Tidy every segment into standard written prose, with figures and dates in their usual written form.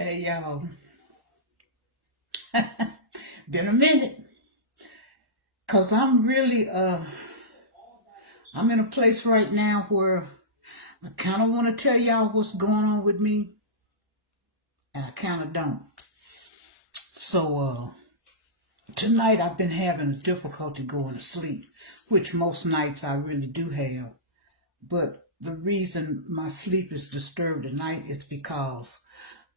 Hey y'all, been a minute, cause I'm really I'm in a place right now where I kind of want to tell y'all what's going on with me, and I kind of don't. So tonight I've been having difficulty going to sleep, which most nights I really do have. But the reason my sleep is disturbed tonight is because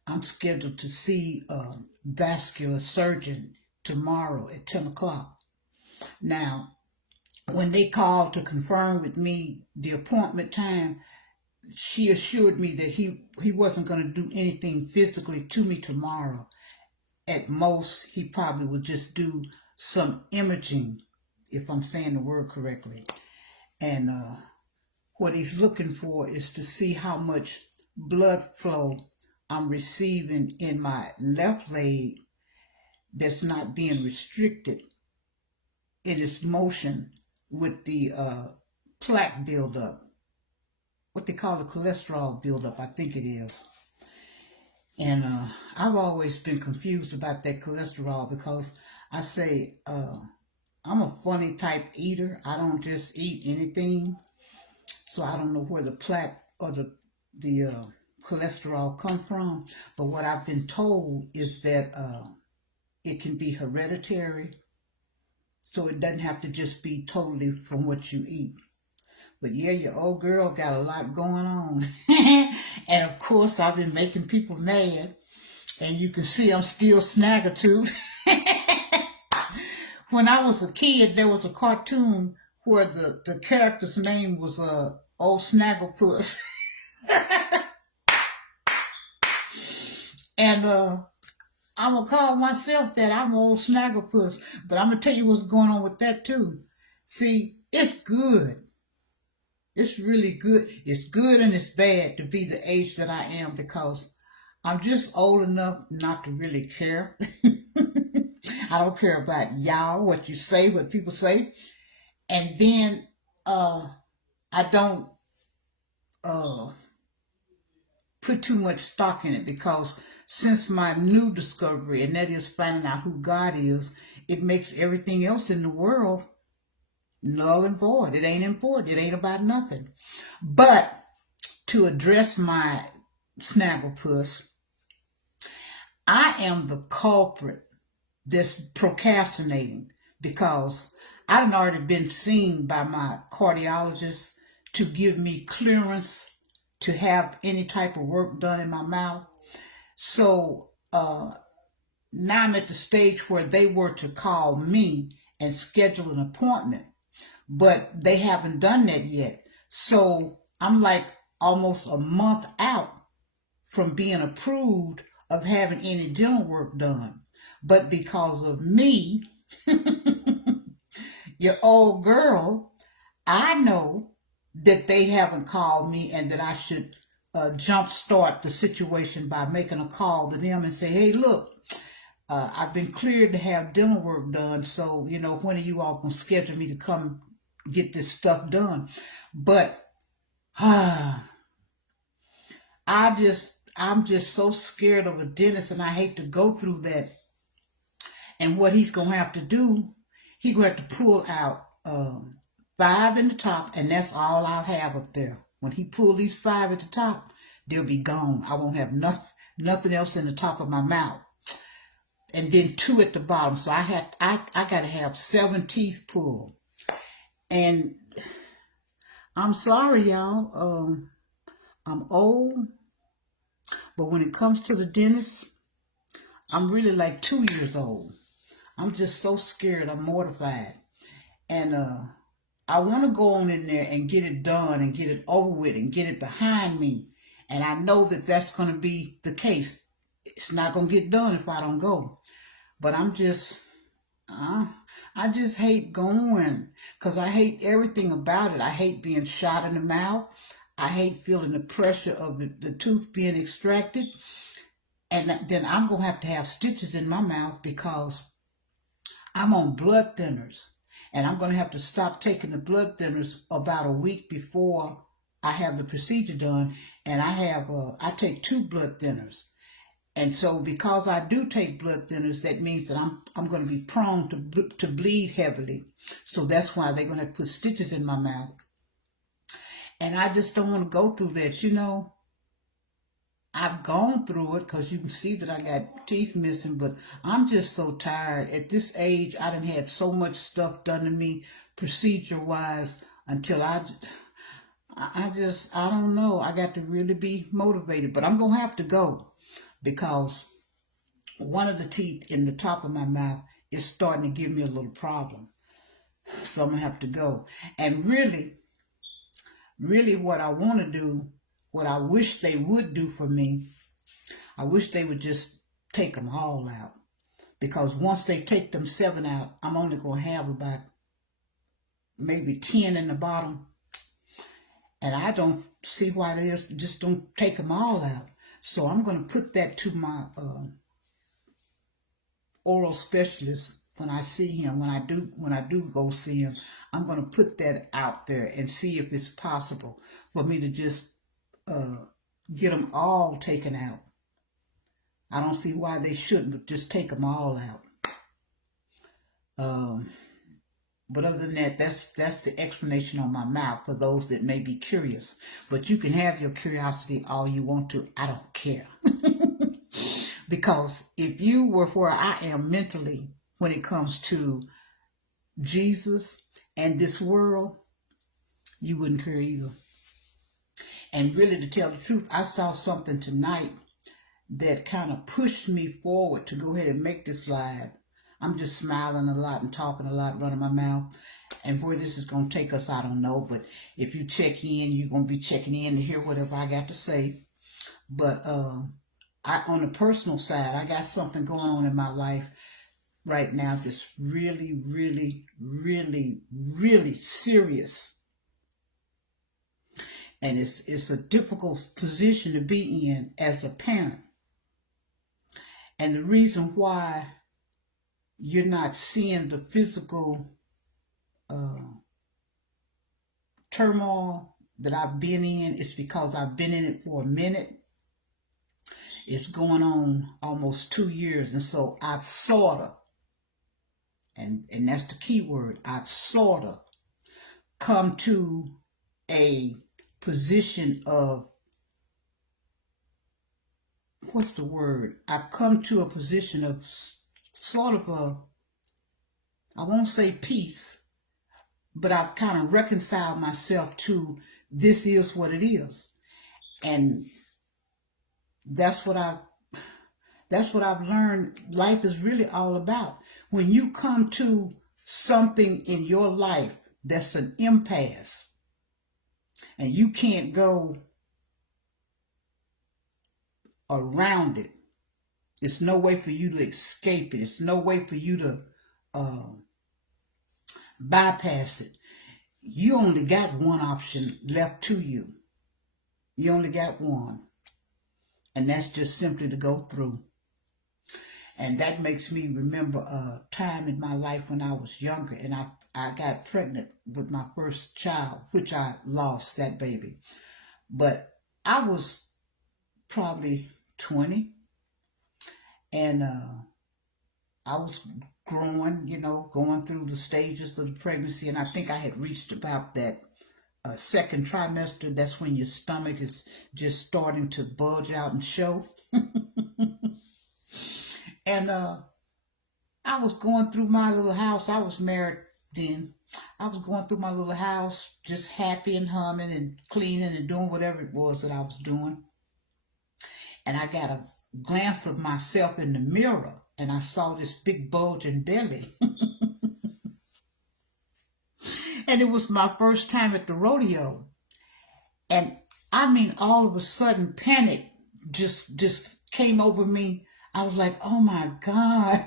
I'm scheduled to see a vascular surgeon tomorrow at 10 o'clock. Now, when they called to confirm with me the appointment time, she assured me that he wasn't going to do anything physically to me tomorrow. At most, he probably would just do some imaging, if I'm saying the word correctly. And what he's looking for is to see how much blood flow I'm receiving in my left leg that's not being restricted in its motion with the plaque buildup, what they call the cholesterol buildup, I think it is. And I've always been confused about that cholesterol because I say I'm a funny type eater. I don't just eat anything, so I don't know where the plaque or the cholesterol come from. But what I've been told is that it can be hereditary, so it doesn't have to just be totally from what you eat. But yeah, your old girl got a lot going on. And of course, I've been making people mad. And you can see I'm still Snaggletooth. When I was a kid, there was a cartoon where the character's name was Old Snagglepuss. And I'm going to call myself that. I'm Old Snagglepuss. But I'm going to tell you what's going on with that too. See, it's good. It's really good. It's good and it's bad to be the age that I am because I'm just old enough not to really care. I don't care about y'all, what you say, what people say. And then I don't put too much stock in it because since my new discovery, and that is finding out who God is, it makes everything else in the world null and void. It ain't important. It ain't about nothing. But to address my snagglepuss, I am the culprit that's procrastinating because I've already been seen by my cardiologist to give me clearance to have any type of work done in my mouth. So now I'm at the stage where they were to call me and schedule an appointment, but they haven't done that yet. So I'm like almost a month out from being approved of having any dental work done. But because of me, your old girl, I know that they haven't called me and that I should jumpstart the situation by making a call to them and say, hey, look, I've been cleared to have dental work done. So, when are you all going to schedule me to come get this stuff done? But I'm just so scared of a dentist, and I hate to go through that. And what he's going to have to do, he's going to have to pull out 5 in the top, and that's all I'll have up there. When he pulls these 5 at the top, they'll be gone. I won't have nothing else in the top of my mouth. And then 2 at the bottom. So I got to have 7 teeth pulled. And I'm sorry, y'all. I'm old. But when it comes to the dentist, I'm really like 2 years old. I'm just so scared. I'm mortified. And I want to go on in there and get it done and get it over with and get it behind me. And I know that that's going to be the case. It's not going to get done if I don't go. But I just hate going because I hate everything about it. I hate being shot in the mouth. I hate feeling the pressure of the tooth being extracted. And then I'm going to have stitches in my mouth because I'm on blood thinners. And I'm going to have to stop taking the blood thinners about a week before I have the procedure done. And I take 2 blood thinners. And so because I do take blood thinners, that means that I'm going to be prone to bleed heavily. So that's why they're going to put stitches in my mouth. And I just don't want to go through that. You know, I've gone through it because you can see that I got teeth missing, but I'm just so tired. At this age, I done had so much stuff done to me procedure-wise until I don't know. I got to really be motivated, but I'm going to have to go because one of the teeth in the top of my mouth is starting to give me a little problem. So I'm going to have to go. And really what I want to do, what I wish they would do for me, I wish they would just take them all out. Because once they take them 7 out, I'm only going to have about maybe 10 in the bottom. And I don't see why they just don't take them all out. So I'm going to put that to my oral specialist when I see him. When I do go see him, I'm going to put that out there and see if it's possible for me to just get them all taken out. I don't see why they shouldn't, but just take them all out. But other than that, that's the explanation on my mouth for those that may be curious. But you can have your curiosity all you want to. I don't care. Because if you were where I am mentally when it comes to Jesus and this world, you wouldn't care either. And really, to tell the truth, I saw something tonight that kind of pushed me forward to go ahead and make this live. I'm just smiling a lot and talking a lot, running my mouth. And where this is going to take us, I don't know. But if you check in, you're going to be checking in to hear whatever I got to say. But on the personal side, I got something going on in my life right now that's really, really, really, really serious. And it's a difficult position to be in as a parent. And the reason why you're not seeing the physical turmoil that I've been in is because I've been in it for a minute. It's going on almost 2 years. And so I've sort of, and that's the key word, I've sort of come to a position of, what's the word? I've come to a position of sort of I won't say peace, but I've kind of reconciled myself to this is what it is. And that's what I've learned life is really all about. When you come to something in your life that's an impasse and you can't go around it, it's no way for you to escape it. It's no way for you to bypass it. You only got one option left to you. You only got one. And that's just simply to go through. And that makes me remember a time in my life when I was younger and I got pregnant with my first child, which I lost that baby. But I was probably 20 and I was growing, going through the stages of the pregnancy. And I think I had reached about that second trimester. That's when your stomach is just starting to bulge out and show. And I was going through my little house. I was married then. I was going through my little house, just happy and humming and cleaning and doing whatever it was that I was doing. And I got a glance of myself in the mirror, and I saw this big bulging belly. And it was my first time at the rodeo. And I mean, all of a sudden, panic just came over me. I was like, oh my God,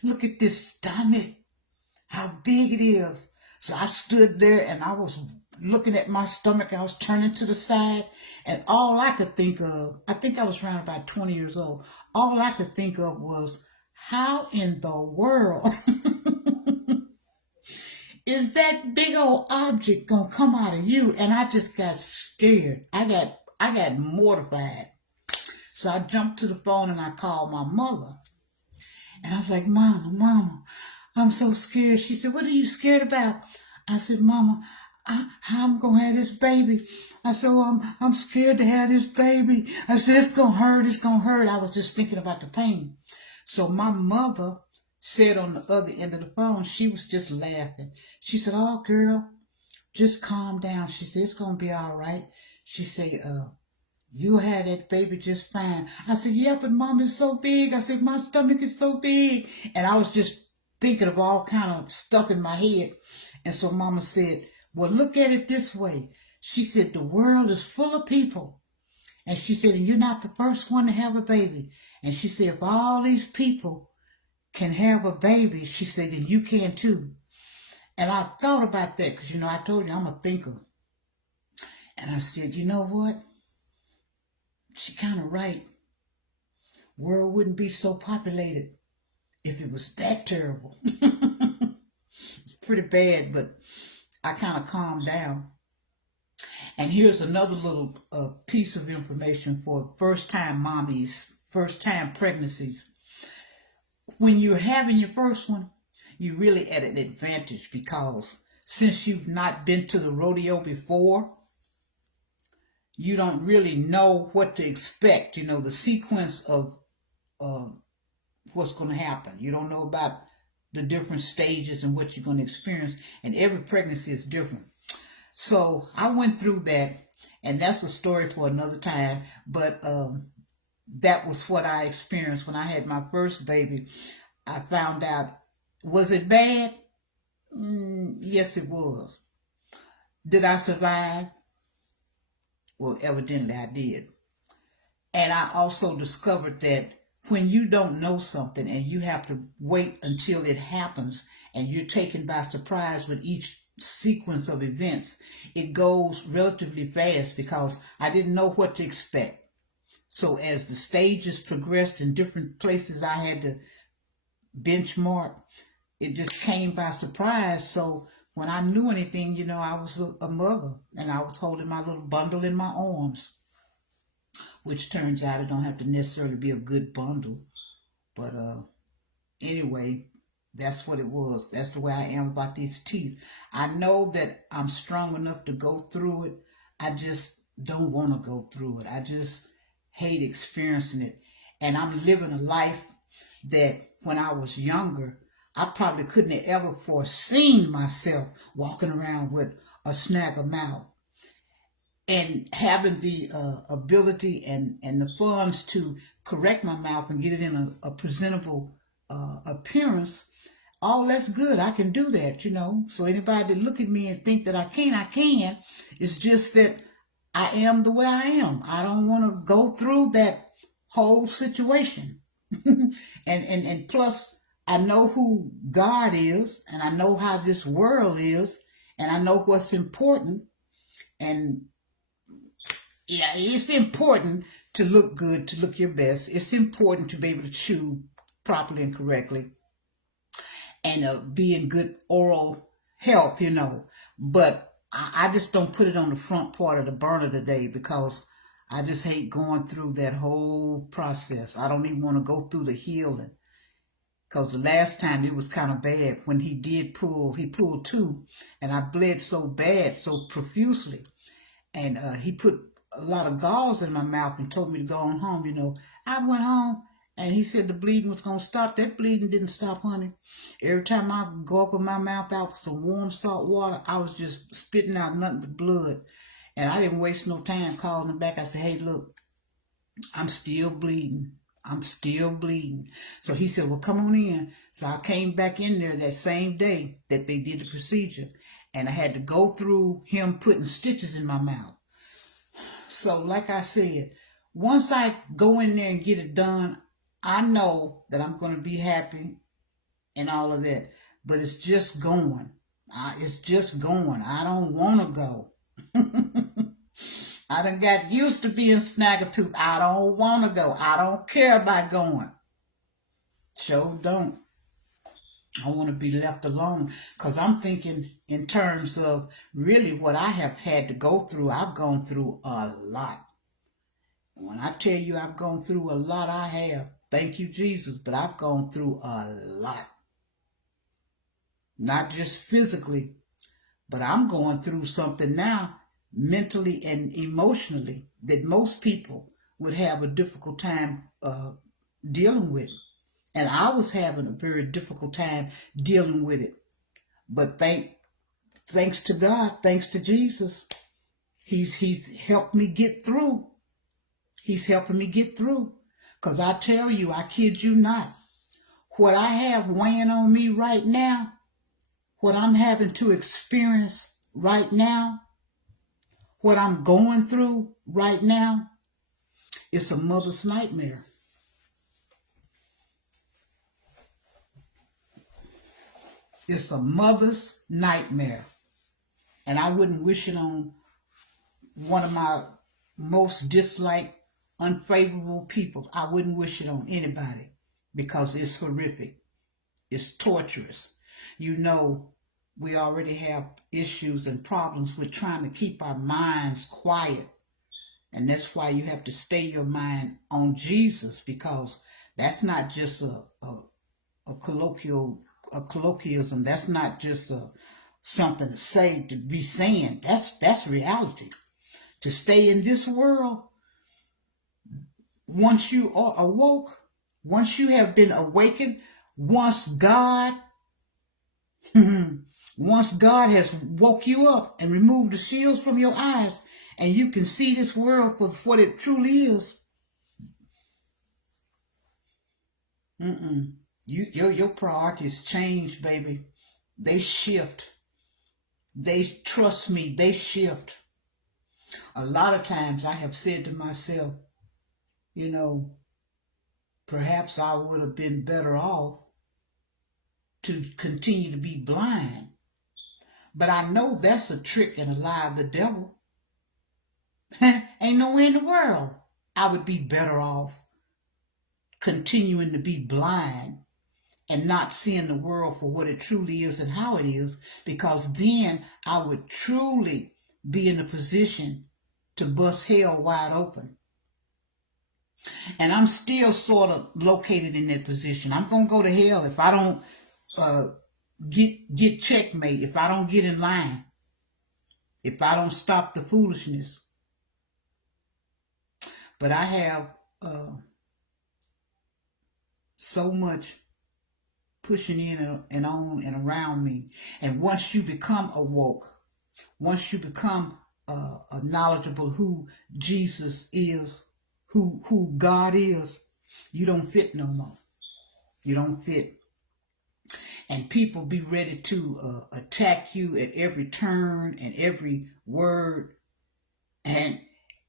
look at this stomach, how big it is. So I stood there and I was looking at my stomach. I was turning to the side, and all I could think of, I think I was around about 20 years old, all I could think of was, how in the world is that big old object gonna come out of you? And I just got scared. I got mortified. So I jumped to the phone and I called my mother. And I was like, Mama, I'm so scared. She said, what are you scared about? I said, Mama, how I'm going to have this baby. I said, I'm scared to have this baby. I said, it's going to hurt. It's going to hurt. I was just thinking about the pain. So my mother said on the other end of the phone, she was just laughing. She said, oh, girl, just calm down. She said, it's going to be all right. She said, you had that baby just fine. I said, yeah, but Mom is so big. I said, my stomach is so big. And I was just thinking of all kind of stuff in my head. And so Mama said, well, look at it this way. She said, the world is full of people. And she said, and you're not the first one to have a baby. And she said, if all these people can have a baby, she said, then you can too. And I thought about that because, I told you I'm a thinker. And I said, you know what? She kind of right. World wouldn't be so populated if it was that terrible. It's pretty bad, but I kind of calmed down. And here's another little piece of information for first-time mommies, first-time pregnancies. When you're having your first one, you're really at an advantage because since you've not been to the rodeo before, you don't really know what to expect, the sequence of what's going to happen. You don't know about the different stages and what you're going to experience, and every pregnancy is different. So I went through that, and that's a story for another time, but that was what I experienced when I had my first baby. I found out, was it bad? Yes, it was. Did I survive? Well, evidently I did. And I also discovered that when you don't know something and you have to wait until it happens and you're taken by surprise with each sequence of events, it goes relatively fast because I didn't know what to expect. So as the stages progressed in different places I had to benchmark, it just came by surprise. So when I knew anything, I was a mother and I was holding my little bundle in my arms, which turns out it don't have to necessarily be a good bundle. But anyway, that's what it was. That's the way I am about these teeth. I know that I'm strong enough to go through it. I just don't want to go through it. I just hate experiencing it. And I'm living a life that when I was younger, I probably couldn't have ever foreseen myself walking around with a snag of mouth. And having the ability and the funds to correct my mouth and get it in a presentable appearance, all that's good. I can do that, So anybody that look at me and think that I can. It's just that I am the way I am. I don't want to go through that whole situation. and plus, I know who God is, and I know how this world is, and I know what's important. And yeah, it's important to look good, to look your best. It's important to be able to chew properly and correctly and be in good oral health, But I just don't put it on the front part of the burner today because I just hate going through that whole process. I don't even want to go through the healing because the last time it was kind of bad when he pulled two, and I bled so bad, so profusely. And he put a lot of gauze in my mouth and told me to go on home. I went home and he said the bleeding was going to stop. That bleeding didn't stop, honey. Every time I gargled my mouth out with some warm salt water, I was just spitting out nothing but blood. And I didn't waste no time calling him back. I said, hey, look, I'm still bleeding. I'm still bleeding. So he said, well, come on in. So I came back in there that same day that they did the procedure. And I had to go through him putting stitches in my mouth. So like I said, once I go in there and get it done, I know that I'm going to be happy and all of that. But it's just going. It's just going. I don't want to go. I done got used to being snaggletooth. I don't want to go. I don't care about going. Sure don't. I want to be left alone because I'm thinking in terms of really what I have had to go through. I've gone through a lot. When I tell you I've gone through a lot, I have. Thank you, Jesus, but I've gone through a lot. Not just physically, but I'm going through something now, mentally and emotionally, that most people would have a difficult time dealing with. And I was having a very difficult time dealing with it. But thanks to God, thanks to Jesus, He's helped me get through. He's helping me get through. Because I tell you, I kid you not, what I have weighing on me right now, what I'm having to experience right now, what I'm going through right now, it's a mother's nightmare. It's a mother's nightmare. And I wouldn't wish it on one of my most disliked, unfavorable people. I wouldn't wish it on anybody because it's horrific. It's torturous. You know, we already have issues and problems with trying to keep our minds quiet. And that's why you have to stay your mind on Jesus, because that's not just a colloquialism. That's not just something to say, to be saying. That's reality. To stay in this world, once you are awoke, once you have been awakened, once God has woke you up and removed the shields from your eyes, and you can see this world for what it truly is, your priorities change, baby. They shift. Trust me, they shift. A lot of times I have said to myself, you know, perhaps I would have been better off to continue to be blind. But I know that's a trick and a lie of the devil. Ain't nowhere in the world I would be better off continuing to be blind and not seeing the world for what it truly is and how it is, because then I would truly be in a position to bust hell wide open. And I'm still sort of located in that position. I'm going to go to hell if I don't get checkmate, if I don't get in line, if I don't stop the foolishness. But I have so much pushing in and on and around me. And once you become awoke, once you become knowledgeable who Jesus is, who God is, you don't fit no more. You don't fit. And people be ready to attack you at every turn and every word. And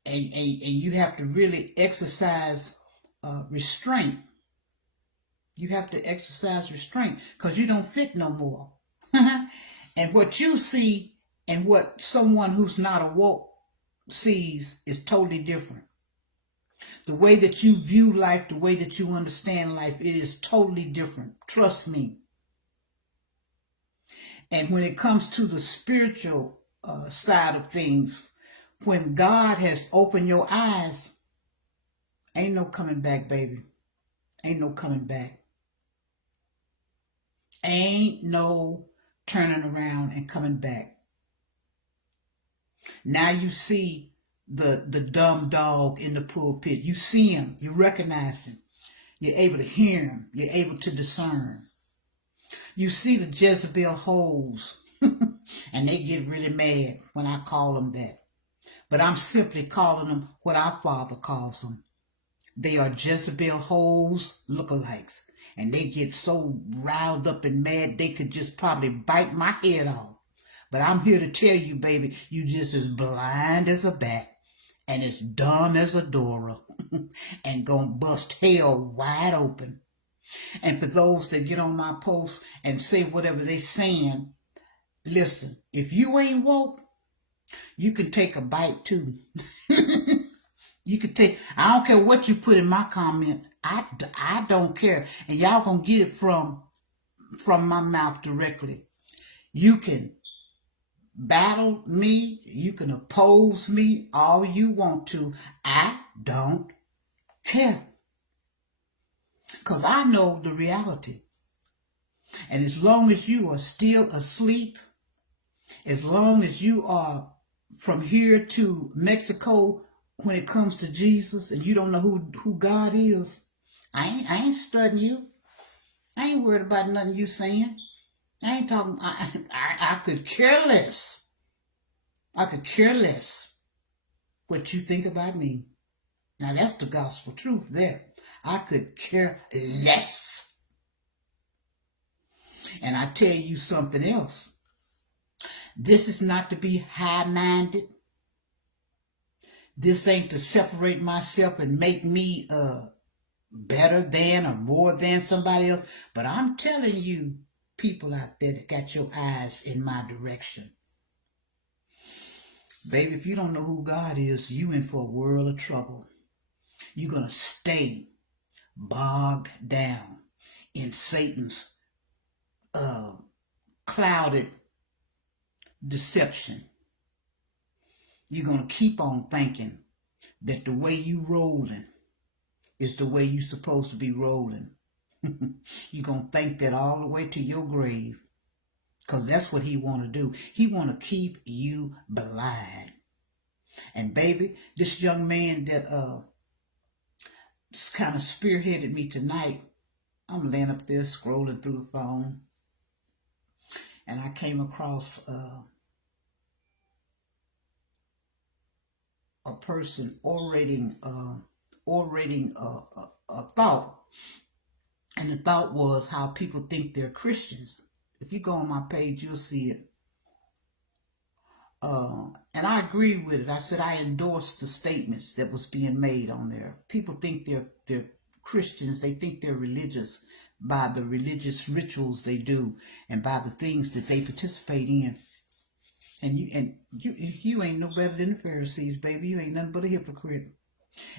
you have to really exercise restraint. You have to exercise restraint because you don't fit no more. And what you see and what someone who's not awoke sees is totally different. The way that you view life, the way that you understand life, it is totally different. Trust me. And when it comes to the spiritual side of things, when God has opened your eyes, ain't no coming back, baby. Ain't no coming back. Ain't no turning around and coming back. Now you see the dumb dog in the pulpit. You see him. You recognize him. You're able to hear him. You're able to discern. You see the Jezebel hoes. And they get really mad when I call them that. But I'm simply calling them what our Father calls them. They are Jezebel hoes lookalikes. And they get so riled up and mad they could just probably bite my head off. But I'm here to tell you, baby, you just as blind as a bat and as dumb as a Dora and gonna bust hell wide open. And for those that get on my posts and say whatever they saying, listen, if you ain't woke, you can take a bite too. You could take, I don't care what you put in my comment. I don't care. And y'all gonna get it from my mouth directly. You can battle me. You can oppose me all you want to. I don't care. Because I know the reality. And as long as you are still asleep, as long as you are from here to Mexico when it comes to Jesus and you don't know who God is, I ain't studying you. I ain't worried about nothing you saying. I ain't talking, I could care less. I could care less what you think about me. Now that's the gospel truth there. I could care less. And I tell you something else. This is not to be high-minded. This ain't to separate myself and make me better than or more than somebody else. But I'm telling you, people out there that got your eyes in my direction. Baby, if you don't know who God is, you in for a world of trouble. You're going to stay bogged down in Satan's clouded deception. You're going to keep on thinking that the way you rolling is the way you're supposed to be rolling. You're going to think that all the way to your grave, because that's what he want to do. He want to keep you blind. And baby, this young man that just kind of spearheaded me tonight, I'm laying up there scrolling through the phone, and I came across a person orating a thought, and the thought was how people think they're Christians. If you go on my page, you'll see it. And I agree with it. I said I endorse the statements that was being made on there. People think they're Christians. They think they're religious by the religious rituals they do and by the things that they participate in. And you ain't no better than the Pharisees, baby. You ain't nothing but a hypocrite.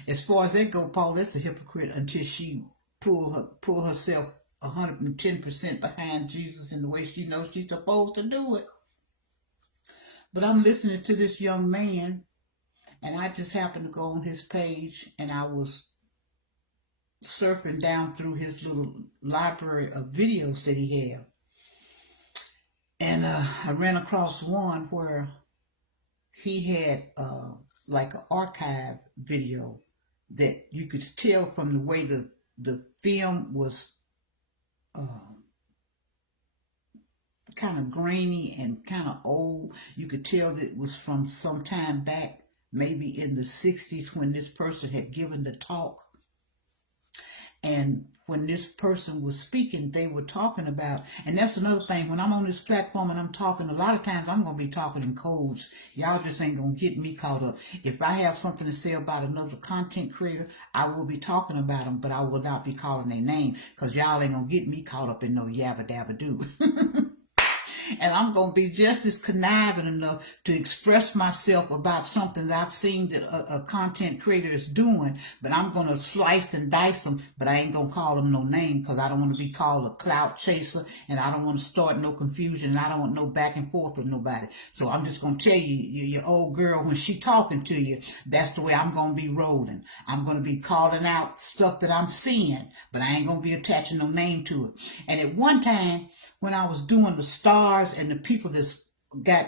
As far as that go, Paulette's a hypocrite until she pull herself 110% behind Jesus in the way she knows she's supposed to do it. But I'm listening to this young man, and I just happened to go on his page, and I was surfing down through his little library of videos that he had. And I ran across one where he had like an archive video that you could tell from the way the film was kind of grainy and kind of old. You could tell that it was from some time back, maybe in the 60s, when this person had given the talk. And when this person was speaking, they were talking about, and that's another thing, when I'm on this platform and I'm talking, a lot of times I'm going to be talking in codes. Y'all just ain't going to get me caught up. If I have something to say about another content creator, I will be talking about them, but I will not be calling their name, because y'all ain't going to get me caught up in no yabba dabba doo. And I'm going to be just as conniving enough to express myself about something that I've seen that a content creator is doing, but I'm going to slice and dice them, but I ain't going to call them no name, because I don't want to be called a clout chaser, and I don't want to start no confusion, and I don't want no back and forth with nobody. So I'm just going to tell you, your old girl, when she talking to you, that's the way I'm going to be rolling. I'm going to be calling out stuff that I'm seeing, but I ain't going to be attaching no name to it. And at one time, when I was doing the stars and the people that's got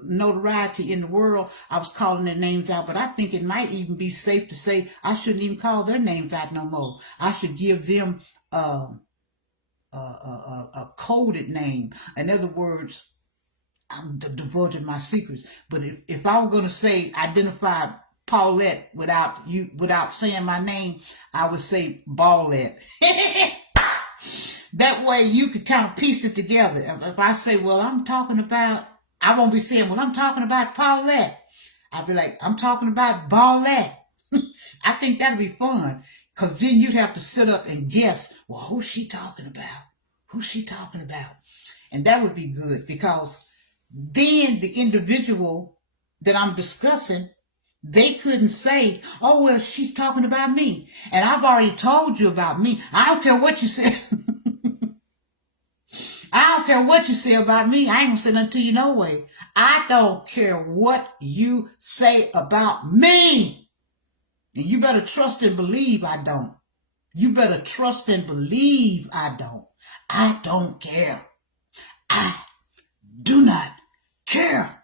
notoriety in the world, I was calling their names out, but I think it might even be safe to say I shouldn't even call their names out no more. I should give them a coded name. In other words, I'm divulging my secrets. But if I were going to say identify Paulette without saying my name, I would say Ballette. That way you could kind of piece it together. If I say, well, I'm talking about, I won't be saying, well, I'm talking about Paulette. I'll be like, I'm talking about Ballette. I think that'd be fun, because then you'd have to sit up and guess, well, who's she talking about? Who's she talking about? And that would be good, because then the individual that I'm discussing, they couldn't say, oh, well, she's talking about me. And I've already told you about me. I don't care what you say. I don't care what you say about me. I ain't gonna say nothing to you no way. I don't care what you say about me. And you better trust and believe I don't. You better trust and believe I don't. I don't care. I do not care.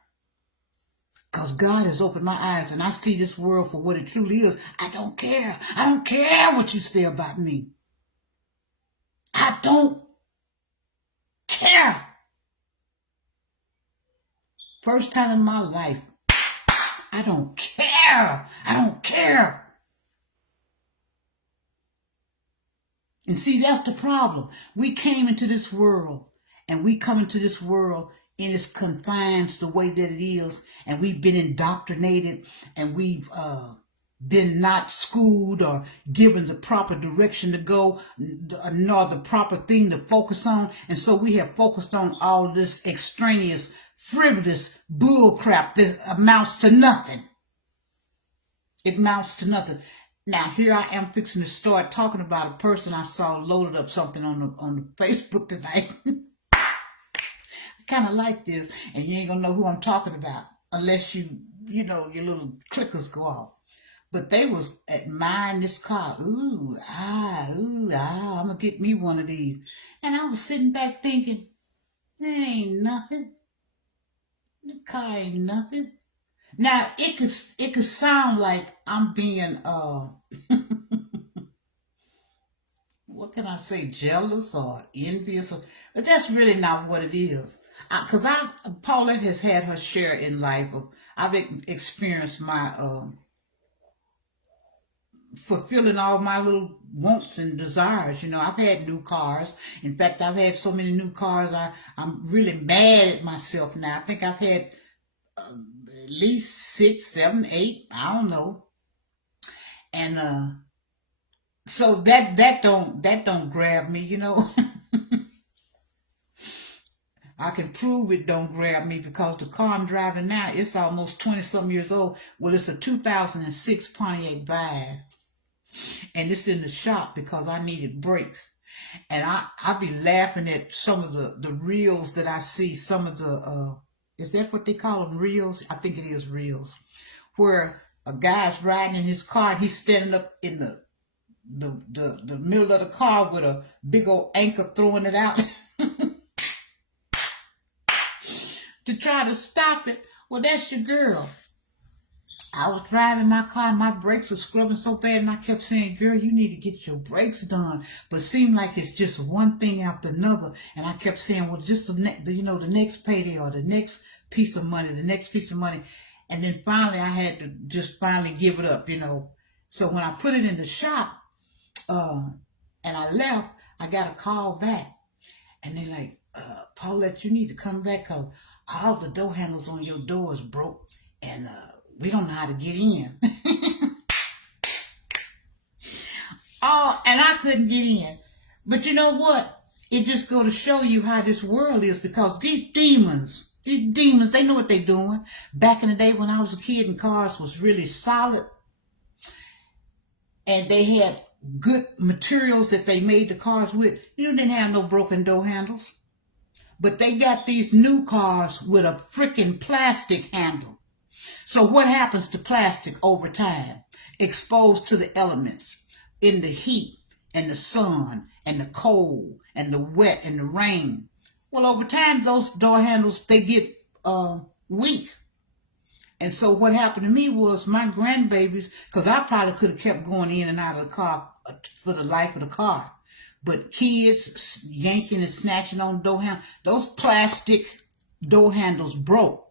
Because God has opened my eyes and I see this world for what it truly is. I don't care. I don't care what you say about me. I don't care. First time in my life, I don't care. I don't care. And see, that's the problem. We came into this world, and we come into this world in its confines the way that it is, and we've been indoctrinated, and we've been not schooled or given the proper direction to go, nor the proper thing to focus on. And so we have focused on all this extraneous, frivolous bull crap that amounts to nothing. It amounts to nothing. Now here I am fixing to start talking about a person I saw loaded up something on the Facebook tonight. I kind of like this, and you ain't gonna know who I'm talking about unless you know your little clickers go off. But they was admiring this car. Ooh, I'm gonna get me one of these. And I was sitting back thinking, that ain't nothing. The car ain't nothing. Now it could sound like I'm being what can I say, jealous or envious, but that's really not what it is. Because Paulette has had her share in life of, I've experienced my fulfilling all my little wants and desires. You know, I've had new cars. In fact, I've had so many new cars, I'm really mad at myself now. I think I've had at least 6, 7, 8, I don't know. And so that don't grab me, you know. I can prove it don't grab me because the car I'm driving now, it's almost 20-something years old. Well, it's a 2006 Pontiac Vibe. And it's in the shop because I needed brakes. And I be laughing at some of the reels that I see, some of the, is that what they call them, reels? I think it is reels. Where a guy's riding in his car and he's standing up in the middle of the car with a big old anchor throwing it out to try to stop it. Well, that's your girl. I was driving my car and my brakes were scrubbing so bad, and I kept saying, girl, you need to get your brakes done. But it seemed like it's just one thing after another. And I kept saying, well, just the next payday or the next piece of money, the next piece of money. And then finally I had to just finally give it up, you know. So when I put it in the shop and I left, I got a call back. And they're like, Paulette, you need to come back because all the door handles on your doors broke. And we don't know how to get in. Oh, and I couldn't get in. But you know what? It just go to show you how this world is, because these demons, they know what they're doing. Back in the day when I was a kid and cars was really solid and they had good materials that they made the cars with, you didn't have no broken door handles. But they got these new cars with a freaking plastic handle. So what happens to plastic over time? Exposed to the elements, in the heat and the sun and the cold and the wet and the rain. Well, over time, those door handles, they get weak. And so what happened to me was my grandbabies, because I probably could have kept going in and out of the car for the life of the car. But kids yanking and snatching on the door handle, those plastic door handles broke.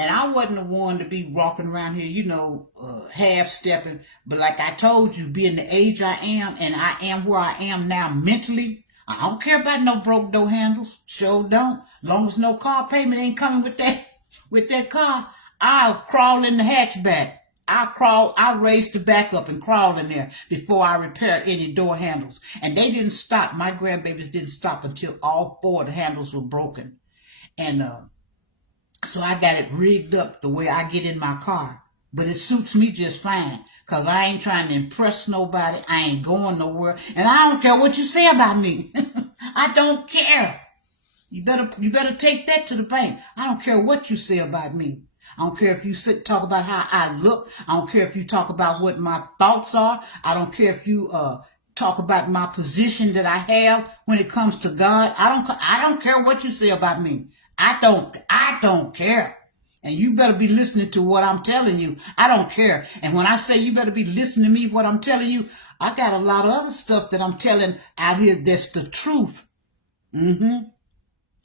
And I wasn't the one to be walking around here, you know, half-stepping. But like I told you, being the age I am, and I am where I am now mentally, I don't care about no broke door handles. Sure don't. As long as no car payment ain't coming with that car, I'll crawl in the hatchback. I'll raise the back up and crawl in there before I repair any door handles. And they didn't stop. My grandbabies didn't stop until all 4 of the handles were broken. And so I got it rigged up the way I get in my car. But it suits me just fine, because I ain't trying to impress nobody. I ain't going nowhere. And I don't care what you say about me. I don't care. You better take that to the bank. I don't care what you say about me. I don't care if you talk about how I look. I don't care if you talk about what my thoughts are. I don't care if you talk about my position that I have when it comes to God. I don't care what you say about me. I don't care. And you better be listening to what I'm telling you. I don't care. And when I say you better be listening to me, what I'm telling you, I got a lot of other stuff that I'm telling out here that's the truth. And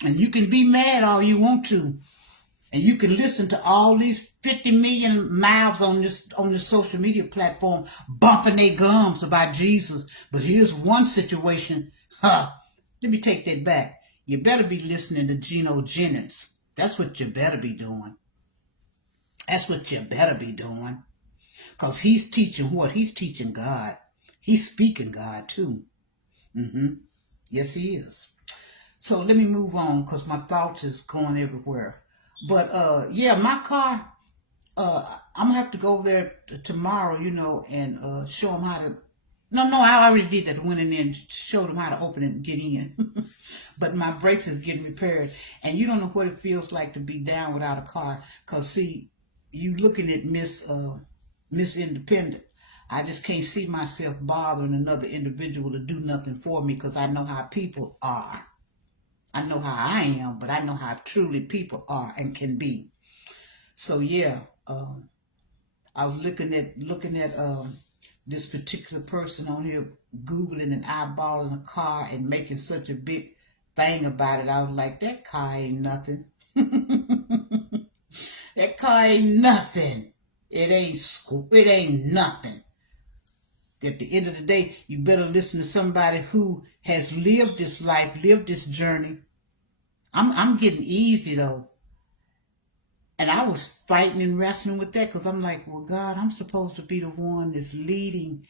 you can be mad all you want to. And you can listen to all these 50 million mouths on this social media platform bumping their gums about Jesus. But here's one situation. Let me take that back. You better be listening to Geno Jennings. That's what you better be doing. That's what you better be doing. Because he's teaching what? He's teaching God. He's speaking God too. Yes, he is. So let me move on because my thoughts is going everywhere. But yeah, my car, I'm going to have to go there tomorrow, and show them how to... No, I already did that. Went in there and showed them how to open it and get in. But my brakes is getting repaired. And you don't know what it feels like to be down without a car. Because, see, you looking at Miss Independent. I just can't see myself bothering another individual to do nothing for me because I know how people are. I know how I am, but I know how truly people are and can be. So, yeah, I was looking at this particular person on here Googling and eyeballing a car and making such a big thing about it. I was like, that car ain't nothing. That car ain't nothing. It ain't nothing. At the end of the day, you better listen to somebody who has lived this life, lived this journey. I'm getting easy though. And I was fighting and wrestling with that because I'm like, well, God, I'm supposed to be the one that's leading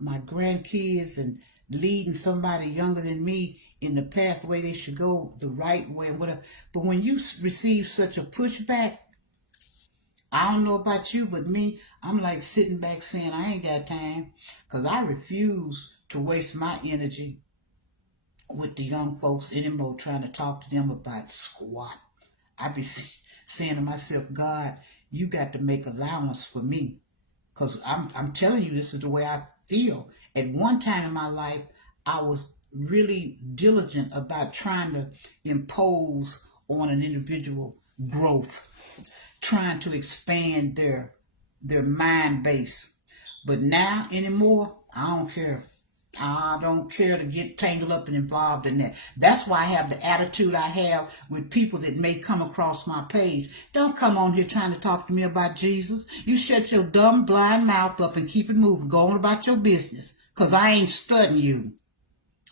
my grandkids and leading somebody younger than me in the pathway they should go, the right way and whatever. But when you receive such a pushback, I don't know about you, but me, I'm like sitting back saying, I ain't got time because I refuse to waste my energy with the young folks anymore trying to talk to them about squat. I be saying to myself, God, you got to make allowance for me because I'm telling you, this is the way I feel. At one time in my life, I was really diligent about trying to impose on an individual growth, trying to expand their mind base. But now anymore, I don't care. I don't care to get tangled up and involved in that. That's why I have the attitude I have with people that may come across my page. Don't come on here trying to talk to me about Jesus. You shut your dumb, blind mouth up and keep it moving. Go on about your business. Because I ain't studying you.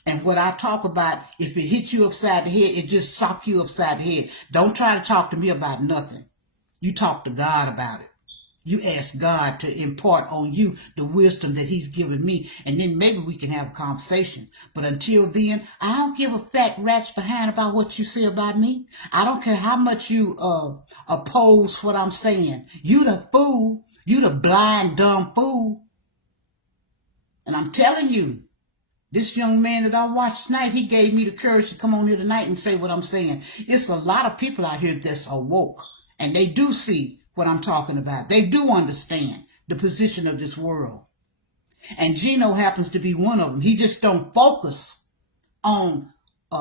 And what I talk about, if it hits you upside the head, it just sock you upside the head. Don't try to talk to me about nothing. You talk to God about it. You ask God to impart on you the wisdom that he's given me, and then maybe we can have a conversation. But until then, I don't give a fat rat's behind about what you say about me. I don't care how much you oppose what I'm saying. You the fool. You the blind, dumb fool. And I'm telling you, this young man that I watched tonight, he gave me the courage to come on here tonight and say what I'm saying. It's a lot of people out here that's awoke, and they do see what I'm talking about. They do understand the position of this world. And Geno happens to be one of them. He just don't focus on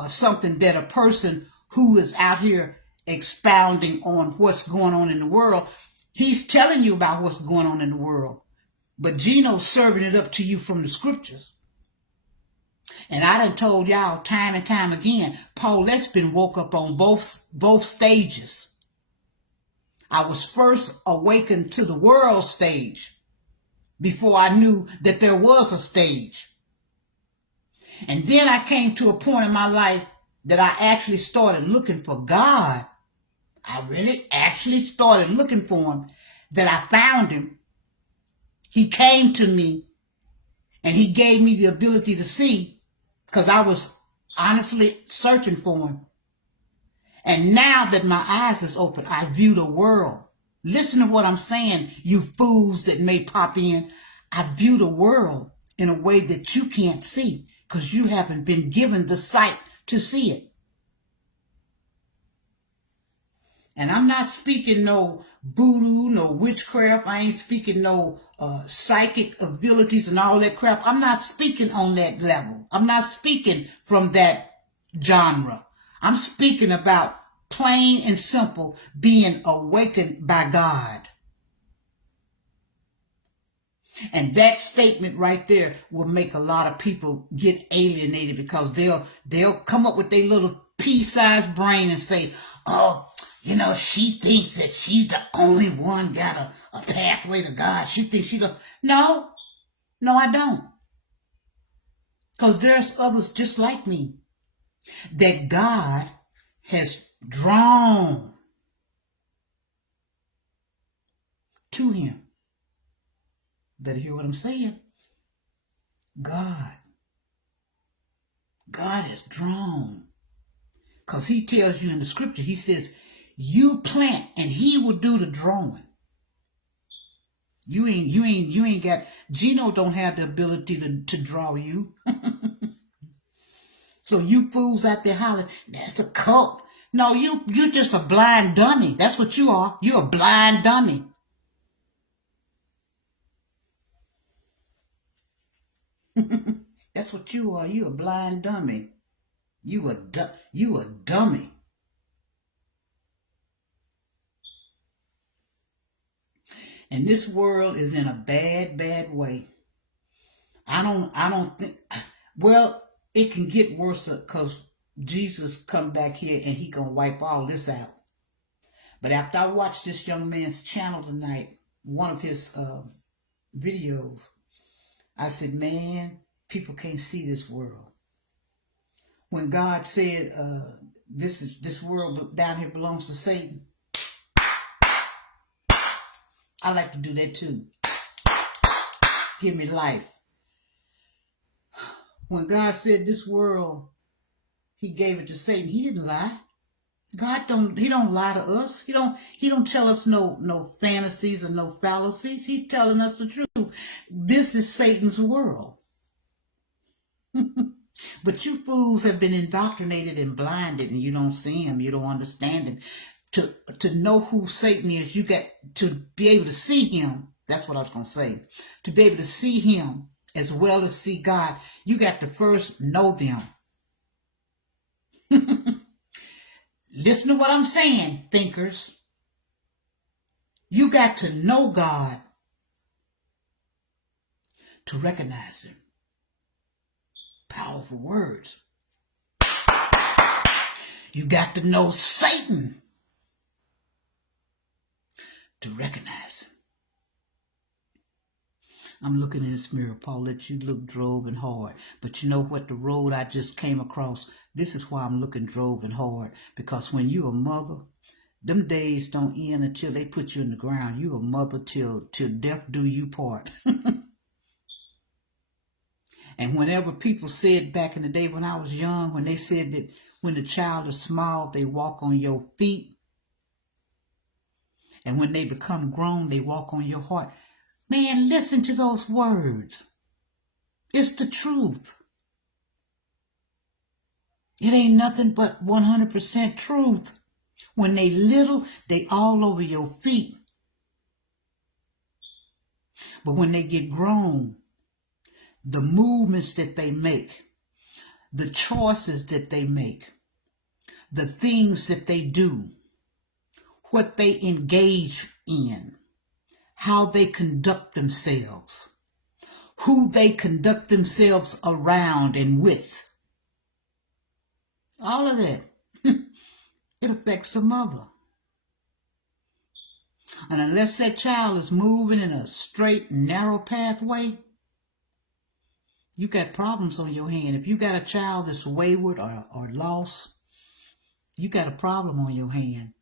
something that a person who is out here expounding on what's going on in the world, he's telling you about what's going on in the world. But Geno's serving it up to you from the scriptures. And I done told y'all time and time again, Paulette's been woke up on both stages. I was first awakened to the world stage before I knew that there was a stage. And then I came to a point in my life that I actually started looking for God. I really actually started looking for him, that I found him. He came to me and he gave me the ability to see because I was honestly searching for him. And now that my eyes is open, I view the world. Listen to what I'm saying, you fools that may pop in. I view the world in a way that you can't see because you haven't been given the sight to see it. And I'm not speaking no voodoo, no witchcraft. I ain't speaking no psychic abilities and all that crap. I'm not speaking on that level. I'm not speaking from that genre. I'm speaking about plain and simple being awakened by God. And that statement right there will make a lot of people get alienated, because they'll come up with their little pea-sized brain and say, oh, you know, she thinks that she's the only one got a pathway to God. She thinks she don't. No, I don't. Because there's others just like me that God has drawn to him. Better hear what I'm saying. God is drawn. Because he tells you in the scripture, he says, you plant and he will do the drawing. You ain't got, Gino don't have the ability to draw you. So you fools out there hollering, that's a cult. No, you just a blind dummy. That's what you are. You're a blind dummy. That's what you are. You a blind dummy. You a dummy. And this world is in a bad way. I don't think, well, it can get worse because Jesus come back here and he gonna wipe all this out. But after I watched this young man's channel tonight, one of his videos, I said, man, people can't see this world. When God said, this world down here belongs to Satan, I like to do that too. Give me life. When God said this world, he gave it to Satan, he didn't lie. God don't lie to us. He don't tell us no fantasies or no fallacies. He's telling us the truth. This is Satan's world. But you fools have been indoctrinated and blinded, and you don't see him, you don't understand him. To know who Satan is, you got to be able to see him. That's what I was going to say. To be able to see him as well as see God, you got to first know them. Listen to what I'm saying, thinkers. You got to know God to recognize him. Powerful words. You got to know Satan to recognize him. I'm looking in this mirror, Paul, let you look drove and hard. But you know what? The road I just came across, this is why I'm looking drove and hard. Because when you're a mother, them days don't end until they put you in the ground. You a mother till death do you part. And whenever people said back in the day when I was young, when they said that when the child is small, they walk on your feet. And when they become grown, they walk on your heart. Man, listen to those words. It's the truth. It ain't nothing but 100% truth. When they little, they all over your feet. But when they get grown, the movements that they make, the choices that they make, the things that they do, what they engage in, how they conduct themselves, who they conduct themselves around and with, all of that, it affects the mother. And unless that child is moving in a straight, narrow pathway, you got problems on your hand. If you got a child that's wayward or lost, you got a problem on your hand.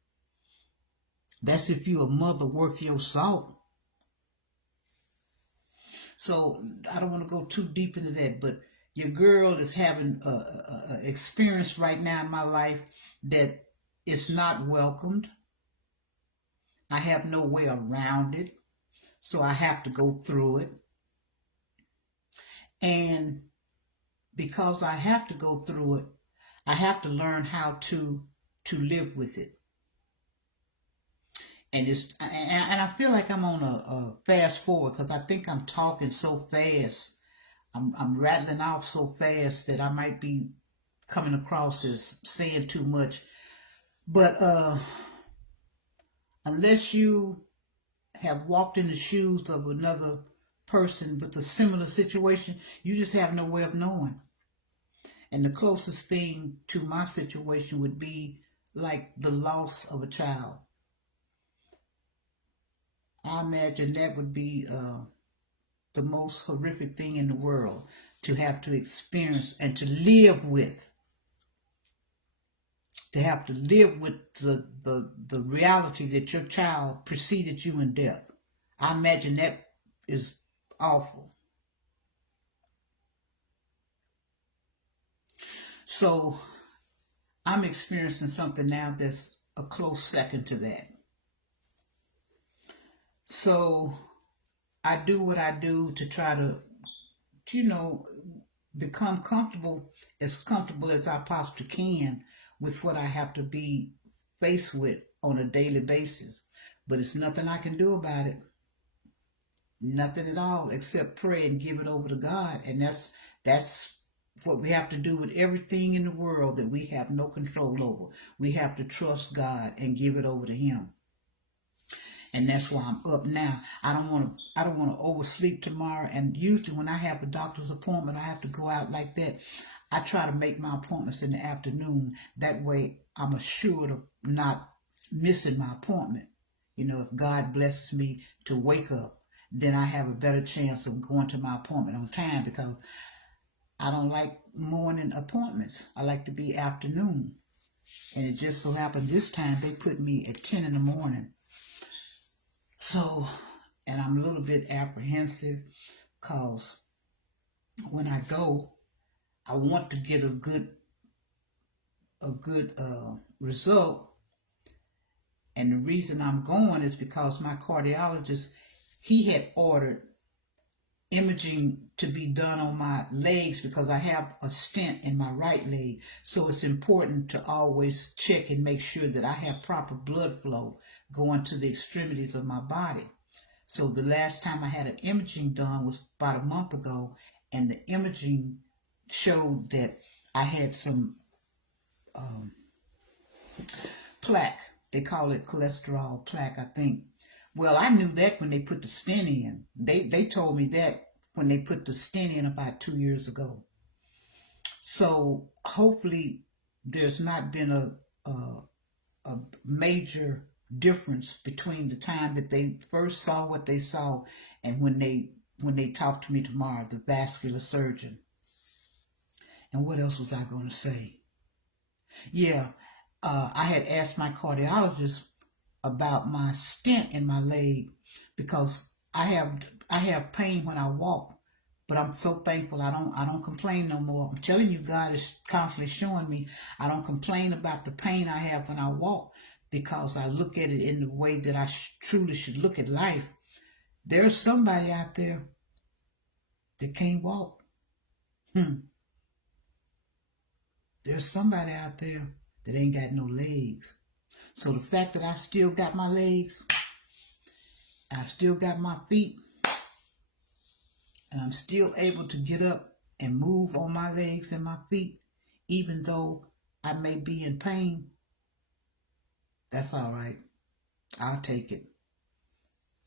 That's if you're a mother worth your salt. So I don't want to go too deep into that, but your girl is having a experience right now in my life that is not welcomed. I have no way around it, so I have to go through it. And because I have to go through it, I have to learn how to live with it. And I feel like I'm on a fast forward because I think I'm talking so fast. I'm rattling off so fast that I might be coming across as saying too much. But unless you have walked in the shoes of another person with a similar situation, you just have no way of knowing. And the closest thing to my situation would be like the loss of a child. I imagine that would be the most horrific thing in the world to have to experience and to live with. To have to live with the reality that your child preceded you in death. I imagine that is awful. So I'm experiencing something now that's a close second to that. So I do what I do to try to, you know, become comfortable as I possibly can with what I have to be faced with on a daily basis. But it's nothing I can do about it. Nothing at all except pray and give it over to God. And that's what we have to do with everything in the world that we have no control over. We have to trust God and give it over to Him. And that's why I'm up now. I don't want to oversleep tomorrow. And usually when I have a doctor's appointment, I have to go out like that. I try to make my appointments in the afternoon. That way I'm assured of not missing my appointment. You know, if God blesses me to wake up, then I have a better chance of going to my appointment on time, because I don't like morning appointments. I like to be afternoon. And it just so happened this time they put me at 10 in the morning. So, and I'm a little bit apprehensive because when I go, I want to get a good result. And the reason I'm going is because my cardiologist, he had ordered imaging to be done on my legs because I have a stent in my right leg. So it's important to always check and make sure that I have proper blood flow going to the extremities of my body. So the last time I had an imaging done was about a month ago, and the imaging showed that I had some plaque. They call it cholesterol plaque, I think. Well, I knew that when they put the stent in. They told me that when they put the stent in about 2 years ago. So hopefully there's not been a major difference between the time that they first saw what they saw and when they talk to me tomorrow, the vascular surgeon. And what else was I going to say? Yeah, I had asked my cardiologist about my stent in my leg because I have pain when I walk, but I'm so thankful I don't complain no more. I'm telling you, God is constantly showing me I don't complain about the pain I have when I walk, because I look at it in the way that I truly should look at life. There's somebody out there that can't walk. There's somebody out there that ain't got no legs. So the fact that I still got my legs, I still got my feet, and I'm still able to get up and move on my legs and my feet, even though I may be in pain, that's all right. I'll take it.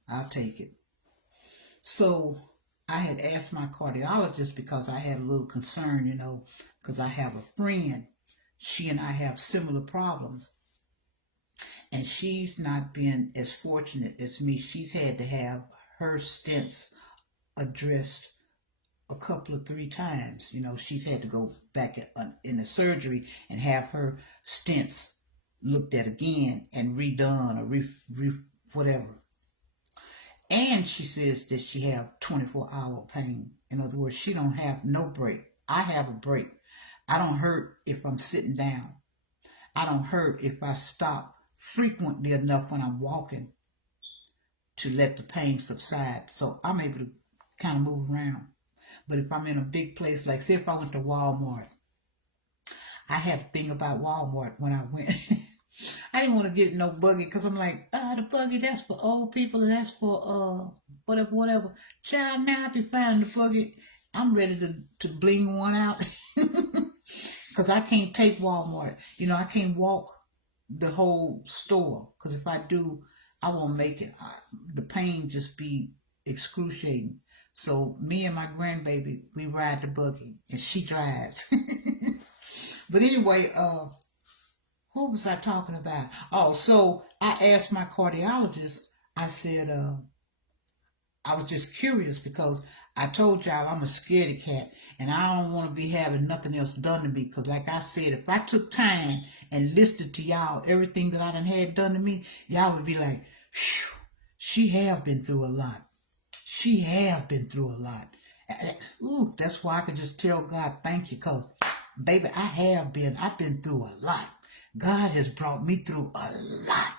I'll take it. So I had asked my cardiologist because I had a little concern, because I have a friend. She and I have similar problems. And she's not been as fortunate as me. She's had to have her stents addressed a couple of 3 times. She's had to go back in the surgery and have her stents looked at again and redone or whatever. And she says that she have 24-hour pain. In other words, she don't have no break. I have a break. I don't hurt if I'm sitting down. I don't hurt if I stop frequently enough when I'm walking to let the pain subside. So I'm able to kind of move around. But if I'm in a big place, like say if I went to Walmart, I had to think about Walmart when I went. I didn't want to get no buggy because I'm like, the buggy, that's for old people and that's for whatever, whatever. Child, now I be finding the buggy. I'm ready to bling one out because I can't take Walmart. You know, I can't walk the whole store because if I do, I won't make it. The pain just be excruciating. So me and my grandbaby, we ride the buggy and she drives. But anyway, what was I talking about? Oh, so I asked my cardiologist, I said, I was just curious because I told y'all I'm a scaredy cat and I don't want to be having nothing else done to me because like I said, if I took time and listened to y'all, everything that I done had done to me, y'all would be like, phew, she have been through a lot. She have been through a lot. Ooh, that's why I could just tell God, thank you, because, baby, I've been through a lot. God has brought me through a lot.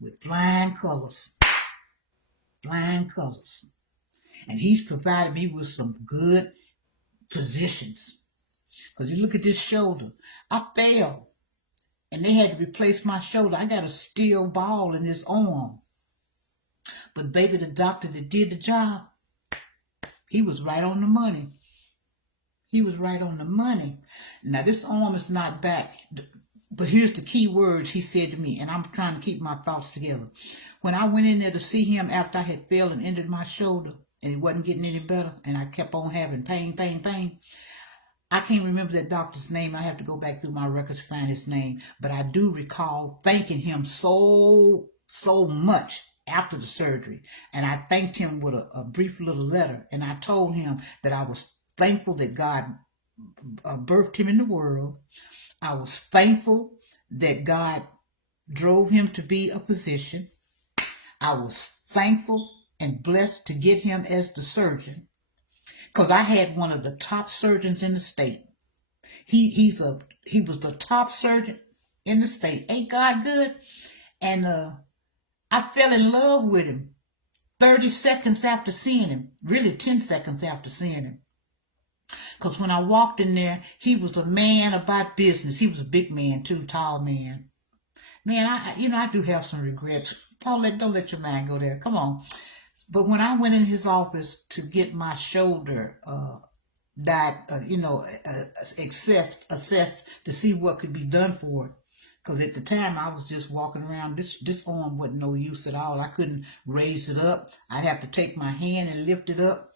With flying colors. Flying colors. And he's provided me with some good positions. Because you look at this shoulder. I fell. And they had to replace my shoulder. I got a steel ball in this arm. But baby, the doctor that did the job, he was right on the money. He was right on the money. Now, this arm is not back. But here's the key words he said to me, and I'm trying to keep my thoughts together. When I went in there to see him after I had failed and injured my shoulder, and it wasn't getting any better, and I kept on having pain, I can't remember that doctor's name. I have to go back through my records to find his name. But I do recall thanking him so much after the surgery. And I thanked him with a brief little letter. And I told him that I was thankful that God birthed him in the world. I was thankful that God drove him to be a physician. I was thankful and blessed to get him as the surgeon. Because I had one of the top surgeons in the state. He was the top surgeon in the state. Ain't God good? And I fell in love with him 30 seconds after seeing him. Really 10 seconds after seeing him. Because when I walked in there, he was a man about business. He was a big man too, tall man. Man, I do have some regrets. Don't let your mind go there. Come on. But when I went in his office to get my shoulder assessed to see what could be done for it, because at the time I was just walking around, this arm wasn't no use at all. I couldn't raise it up. I'd have to take my hand and lift it up,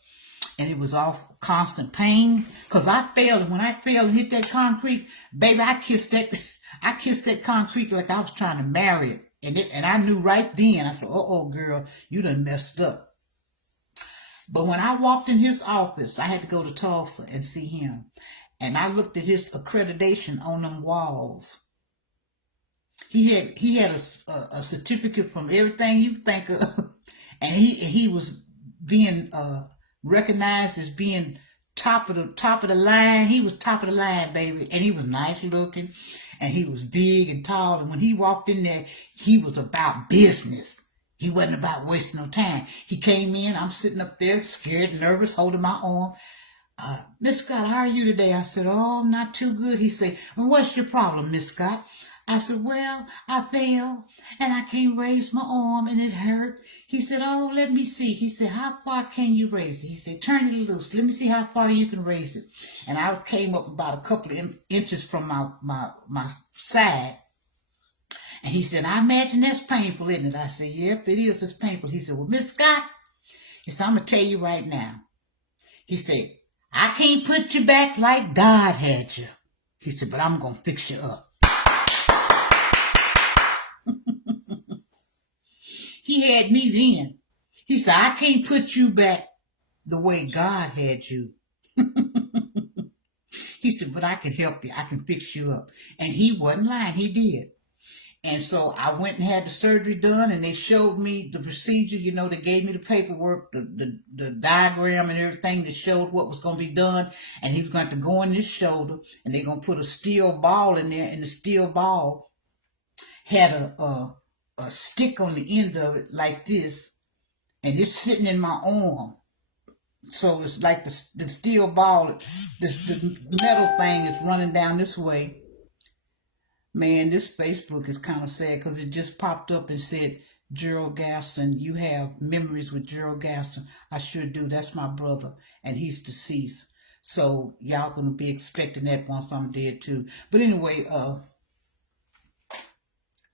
and it was all constant pain. Because I failed, and when I failed and hit that concrete, baby, I kissed that concrete like I was trying to marry it. And I knew right then, I said, uh-oh, girl, you done messed up. But when I walked in his office, I had to go to Tulsa and see him. And I looked at his accreditation on them walls. He had a certificate from everything you think of. And he was being recognized as being top of the line. He was top of the line, baby. And he was nice looking. And he was big and tall. And when he walked in there, he was about business. He wasn't about wasting no time. He came in, I'm sitting up there, scared, nervous, holding my arm. Miss Scott, how are you today? I said, oh, not too good. He said, well, what's your problem, Miss Scott? I said, well, I fell, and I can't raise my arm, and it hurt. He said, oh, let me see. He said, how far can you raise it? He said, turn it loose. Let me see how far you can raise it. And I came up about a couple of inches from my side. And he said, I imagine that's painful, isn't it? I said, yep, it is. It's painful. He said, well, Miss Scott, he said, I'm going to tell you right now. He said, I can't put you back like God had you. He said, but I'm going to fix you up. He had me then. He said, I can't put you back the way God had you. He said, but I can help you. I can fix you up. And he wasn't lying. He did. And so I went and had the surgery done, and they showed me the procedure. You know, they gave me the paperwork, the diagram and everything that showed what was going to be done. And he was going to go in this shoulder, and they're going to put a steel ball in there, and the steel ball had a stick on the end of it like this, and it's sitting in my arm. So it's like the steel ball, the metal thing is running down this way. Man, this Facebook is kind of sad because it just popped up and said, Gerald Gaston, you have memories with Gerald Gaston. I sure do. That's my brother, and he's deceased. So y'all gonna be expecting that once I'm dead too. But anyway,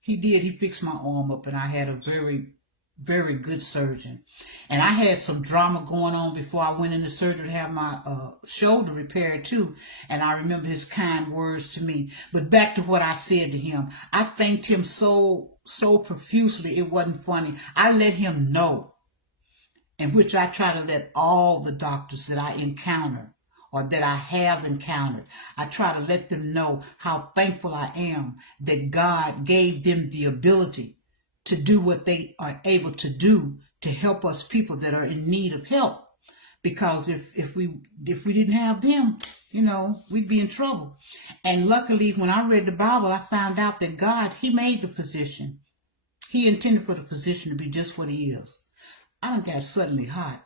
he fixed my arm up, and I had a very good surgeon. And I had some drama going on before I went into surgery to have my shoulder repaired too. And I remember his kind words to me. But back to what I said to him, I thanked him so profusely it wasn't funny. I let him know, in which I try to let all the doctors that I encounter or that I have encountered, I try to let them know how thankful I am that God gave them the ability to do what they are able to do to help us people that are in need of help. Because if we didn't have them, we'd be in trouble. And luckily, when I read the Bible, I found out that God, he made the physician. He intended for the physician to be just what he is. I done got suddenly hot.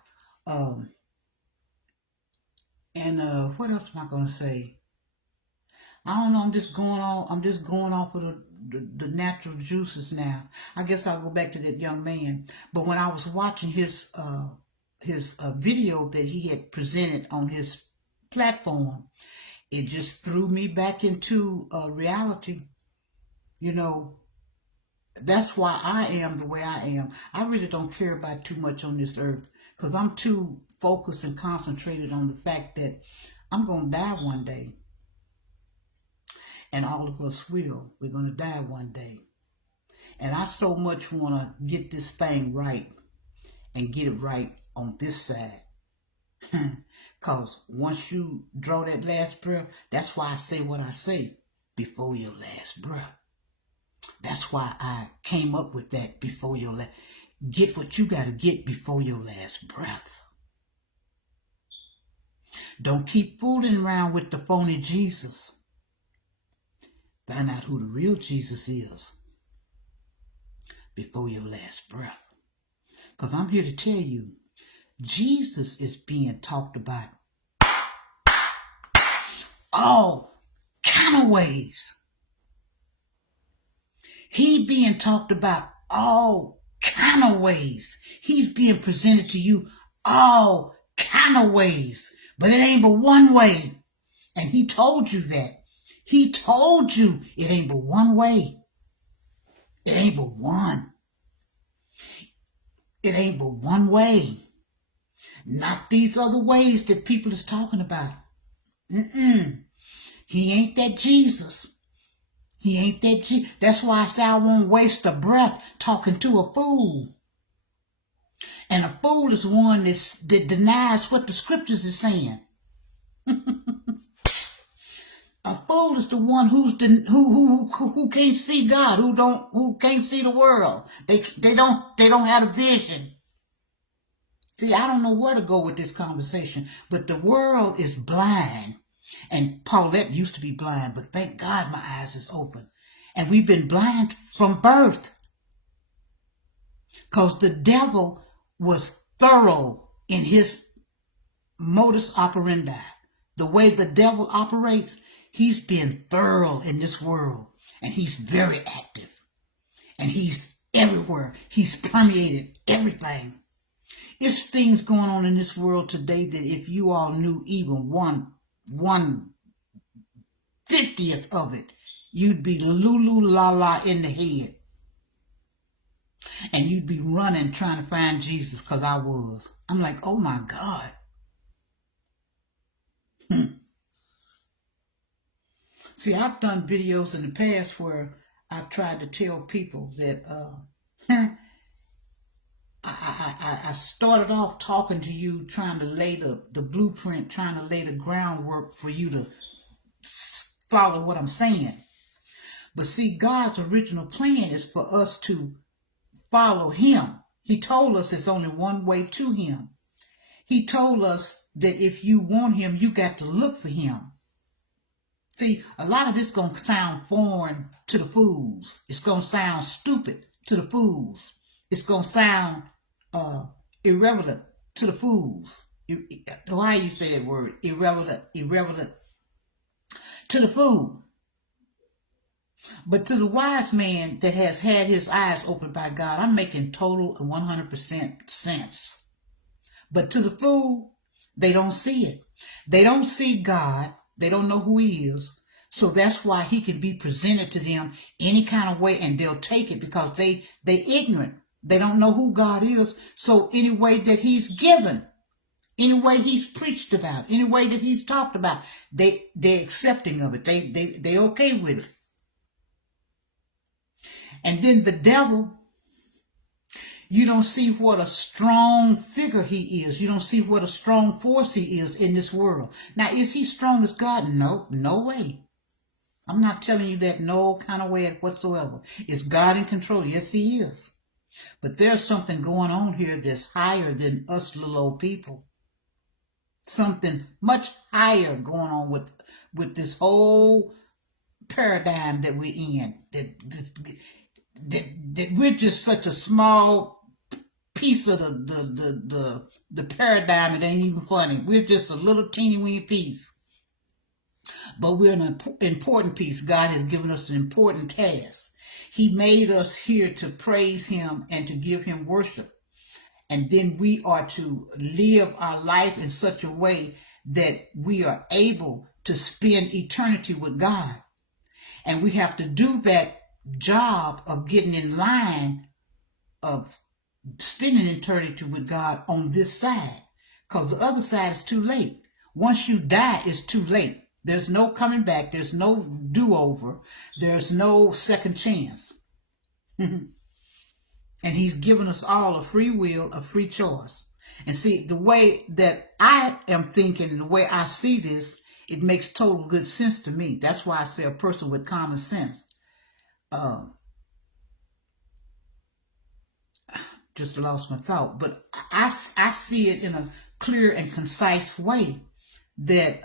What else am I going to say? I don't know. I'm just going off of the natural juices now. I guess I'll go back to that young man. But when I was watching his video that he had presented on his platform, it just threw me back into reality. That's why I am the way I am. I really don't care about too much on this earth because I'm too focused and concentrated on the fact that I'm going to die one day. And all of us will. We're going to die one day. And I so much want to get this thing right and get it right on this side. Because once you draw that last breath, that's why I say what I say, before your last breath. That's why I came up with that, before your last. Get what you got to get before your last breath. Don't keep fooling around with the phony Jesus. Find out who the real Jesus is before your last breath. Because I'm here to tell you, Jesus is being talked about all kind of ways. He being talked about all kind of ways. He's being presented to you all kind of ways. But it ain't but one way. And he told you that. He told you it ain't but one way. It ain't but one. It ain't but one way. Not these other ways that people is talking about. He ain't that Jesus. He ain't that Jesus. That's why I say I won't waste a breath talking to a fool. And a fool is one that denies what the scriptures is saying. A fool is the one who can't see God, who can't see the world. They don't have a vision. See, I don't know where to go with this conversation, but the world is blind. And Paulette used to be blind, but thank God my eyes is open. And we've been blind from birth. Because the devil was thorough in his modus operandi. The way the devil operates, he's been thorough in this world. And he's very active. And he's everywhere. He's permeated everything. It's things going on in this world today that if you all knew even 1/50th of it, you'd be lulu la la in the head. And you'd be running trying to find Jesus, because I was. I'm like, oh my God. See, I've done videos in the past where I've tried to tell people that I started off talking to you, trying to lay the blueprint, trying to lay the groundwork for you to follow what I'm saying. But see, God's original plan is for us to follow him. He told us there's only one way to him. He told us that if you want him, you got to look for him. See, a lot of this is going to sound foreign to the fools. It's going to sound stupid to the fools. It's going to sound irrelevant to the fools. Why you say that word? Irrelevant to the fool. But to the wise man that has had his eyes opened by God, I'm making total and 100% sense. But to the fool, they don't see it. They don't see God. They don't know who he is. So that's why he can be presented to them any kind of way, and they'll take it because they ignorant. They don't know who God is. So any way that he's given, any way he's preached about, any way that he's talked about, they're accepting of it. They okay with it. And then the devil, you don't see what a strong figure he is. You don't see what a strong force he is in this world. Now, is he strong as God? No, no way. I'm not telling you that no kind of way whatsoever. Is God in control? Yes, he is. But there's something going on here that's higher than us little old people. Something much higher going on with this whole paradigm that we're in. That we're just such a small piece of the paradigm. It ain't even funny. We're just a little teeny weeny piece. But we're an important piece. God has given us an important task. He made us here to praise him and to give him worship. And then we are to live our life in such a way that we are able to spend eternity with God. And we have to do that job of getting in line of spending eternity with God on this side. Because the other side is too late. Once you die, it's too late. There's no coming back. There's no do-over. There's no second chance. And he's given us all a free will, a free choice. And see, the way that I am thinking, the way I see this, it makes total good sense to me. That's why I say a person with common sense. Just lost my thought. But I see it in a clear and concise way that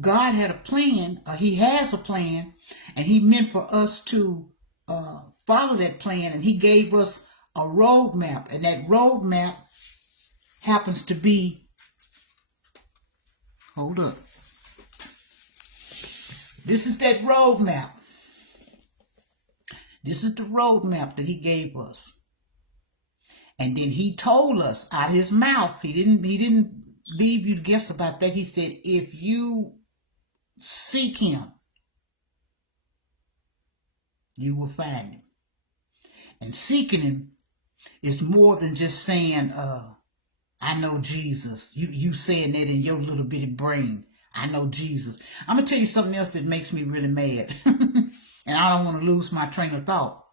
God had a plan, he has a plan, and he meant for us to follow that plan, and he gave us a roadmap, and that roadmap happens to be, hold up, this is that roadmap. This is the roadmap that he gave us. And then he told us out of his mouth, he didn't leave you to guess about that. He said, if you seek him, you will find him. And seeking him is more than just saying, I know Jesus. You saying that in your little bitty brain. I know Jesus. I'm going to tell you something else that makes me really mad. And I don't want to lose my train of thought.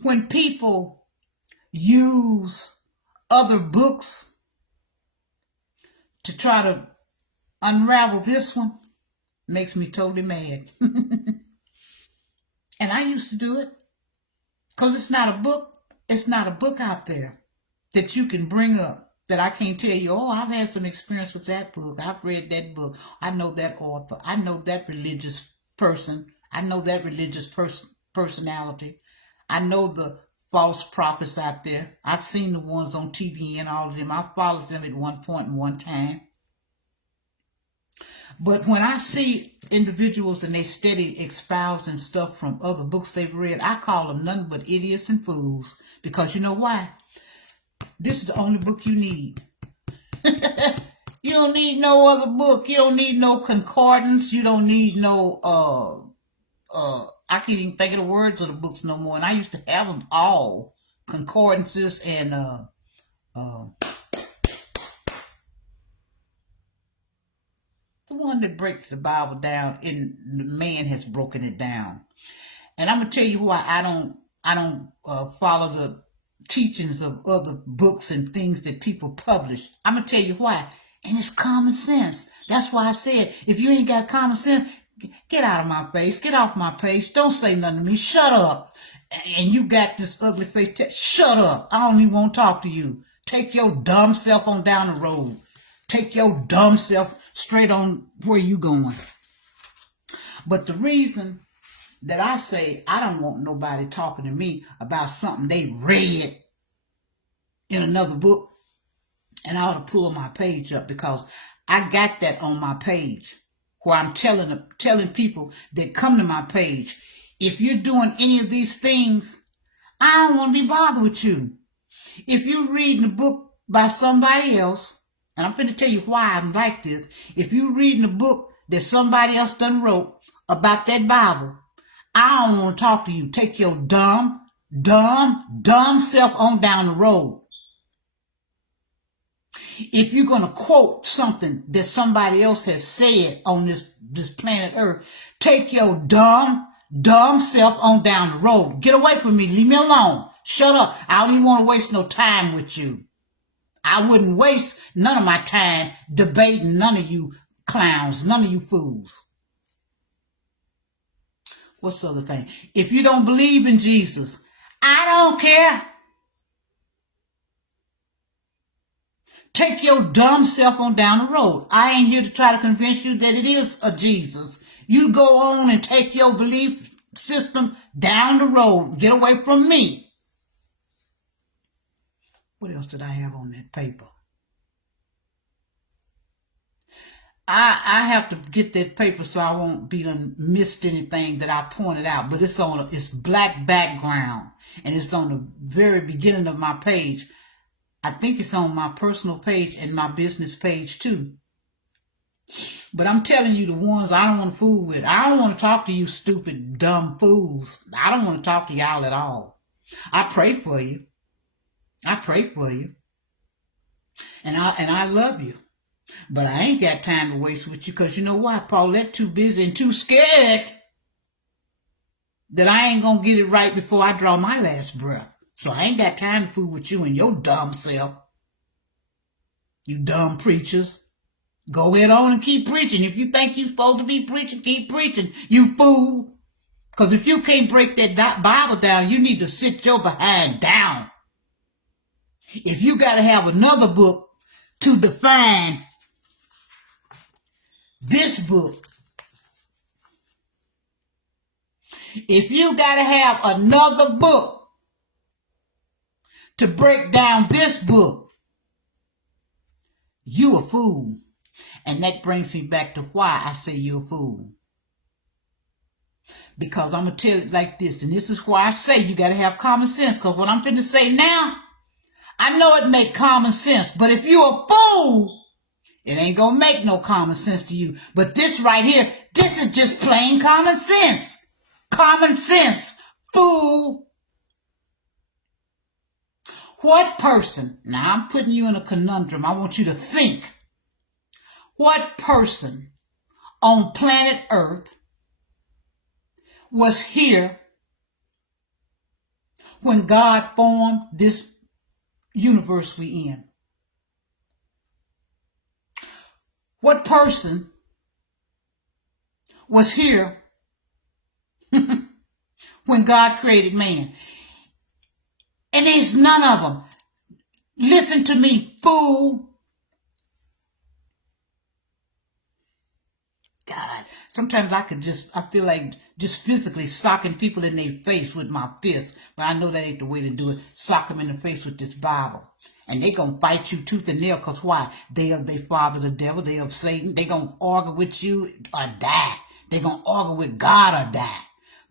When people use other books to try to unravel this one, makes me totally mad. And I used to do it because it's not a book. It's not a book out there that you can bring up that I can't tell you, oh, I've had some experience with that book. I've read that book. I know that author. I know that religious person. I know that religious personality. I know the false prophets out there. I've seen the ones on TV and all of them. I followed them at one point in one time. But when I see individuals and they steady espousing stuff from other books they've read, I call them nothing but idiots and fools. Because you know why? This is the only book you need. You don't need no other book. You don't need no concordance. You don't need no, I can't even think of the words of the books no more. And I used to have them all. Concordances and, the one that breaks the Bible down, and man has broken it down. And I'm gonna tell you why I don't follow the teachings of other books and things that people publish. I'm gonna tell you why, and it's common sense. That's why I said, if you ain't got common sense, get out of my face, get off my page. Don't say nothing to me. Shut up. And you got this ugly face. Shut up. I don't even want to talk to you. Take your dumb self on down the road. Take your dumb self straight on where you going. But the reason that I say I don't want nobody talking to me about something they read in another book, and I ought to pull my page up because I got that on my page where I'm telling people that come to my page, if you're doing any of these things, I don't want to be bothered with you. If you're reading a book by somebody else, and I'm going to tell you why I'm like this. If you're reading a book that somebody else done wrote about that Bible, I don't want to talk to you. Take your dumb self on down the road. If you're going to quote something that somebody else has said on this planet Earth, take your dumb self on down the road. Get away from me. Leave me alone. Shut up. I don't even want to waste no time with you. I wouldn't waste none of my time debating none of you clowns, none of you fools. What's the other thing? If you don't believe in Jesus, I don't care. Take your dumb self on down the road. I ain't here to try to convince you that it is a Jesus. You go on and take your belief system down the road. Get away from me. What else did I have on that paper? I have to get that paper so I won't be missed anything that I pointed out. But it's black background, and it's on the very beginning of my page. I think it's on my personal page and my business page too. But I'm telling you the ones I don't want to fool with. I don't want to talk to you stupid, dumb fools. I don't want to talk to y'all at all. I pray for you. I pray for you. And I love you. But I ain't got time to waste with you because you know what? Paulette too busy and too scared that I ain't going to get it right before I draw my last breath. So I ain't got time to fool with you and your dumb self. You dumb preachers. Go ahead on and keep preaching. If you think you're supposed to be preaching, keep preaching, you fool. Because if you can't break that Bible down, you need to sit your behind down. If you got to have another book to define this book, if you got to have another book to break down this book, you a fool. And that brings me back to why I say you're a fool. Because I'm going to tell it like this, and this is why I say you got to have common sense, because what I'm going to say now, I know it make common sense, but if you're a fool, it ain't going to make no common sense to you. But this right here, this is just plain common sense. Common sense, fool. What person, now I'm putting you in a conundrum, I want you to think. What person on planet Earth was here when God formed this universe we in? What person was here when God created man? And there's none of them. Listen to me, fool. God, sometimes I feel like just physically socking people in their face with my fist. But I know that ain't the way to do it. Sock them in the face with this Bible. And they gonna fight you tooth and nail, because why? They of their father the devil, they of Satan. They gonna argue with you or die. They gonna argue with God or die.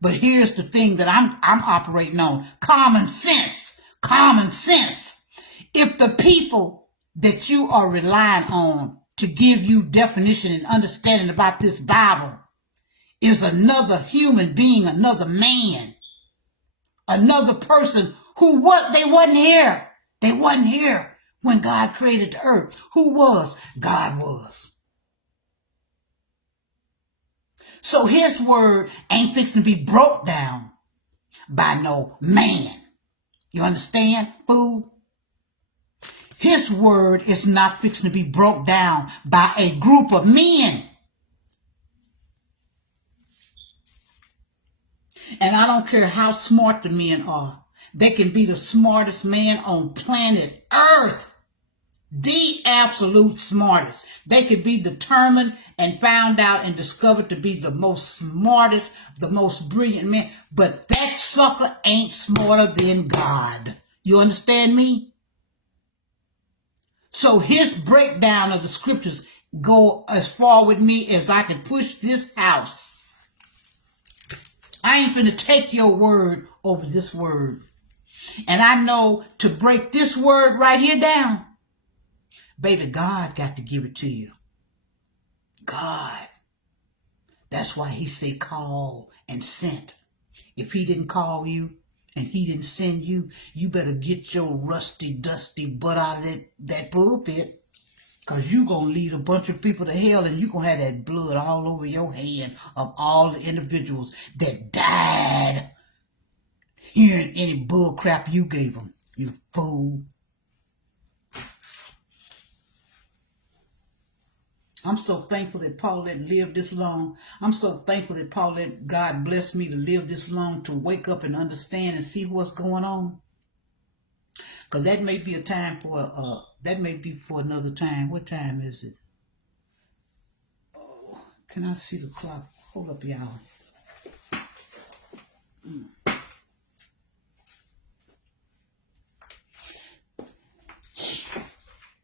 But here's the thing that I'm operating on. Common sense. Common sense. If the people that you are relying on to give you definition and understanding about this Bible is another human being, another man, another person who they wasn't here. They wasn't here when God created the earth. Who was? God was. So his word ain't fixing to be broke down by no man. You understand, fool? His word is not fixing to be broke down by a group of men. And I don't care how smart the men are. They can be the smartest man on planet Earth. The absolute smartest. They could be determined and found out and discovered to be the most smartest, the most brilliant man. But that sucker ain't smarter than God. You understand me? So his breakdown of the scriptures go as far with me as I can push this house. I ain't finna take your word over this word. And I know to break this word right here down, baby, God got to give it to you. God. That's why he said call and sent. If he didn't call you and he didn't send you, you better get your rusty, dusty butt out of that pulpit. Because you're going to lead a bunch of people to hell, and you're going to have that blood all over your hand of all the individuals that died hearing any bull crap you gave them, you fool. I'm so thankful that Paulette lived this long. I'm so thankful that Paulette, God blessed me to live this long to wake up and understand and see what's going on. Because that may be a time for, that may be for another time. What time is it? Oh, can I see the clock? Hold up, y'all.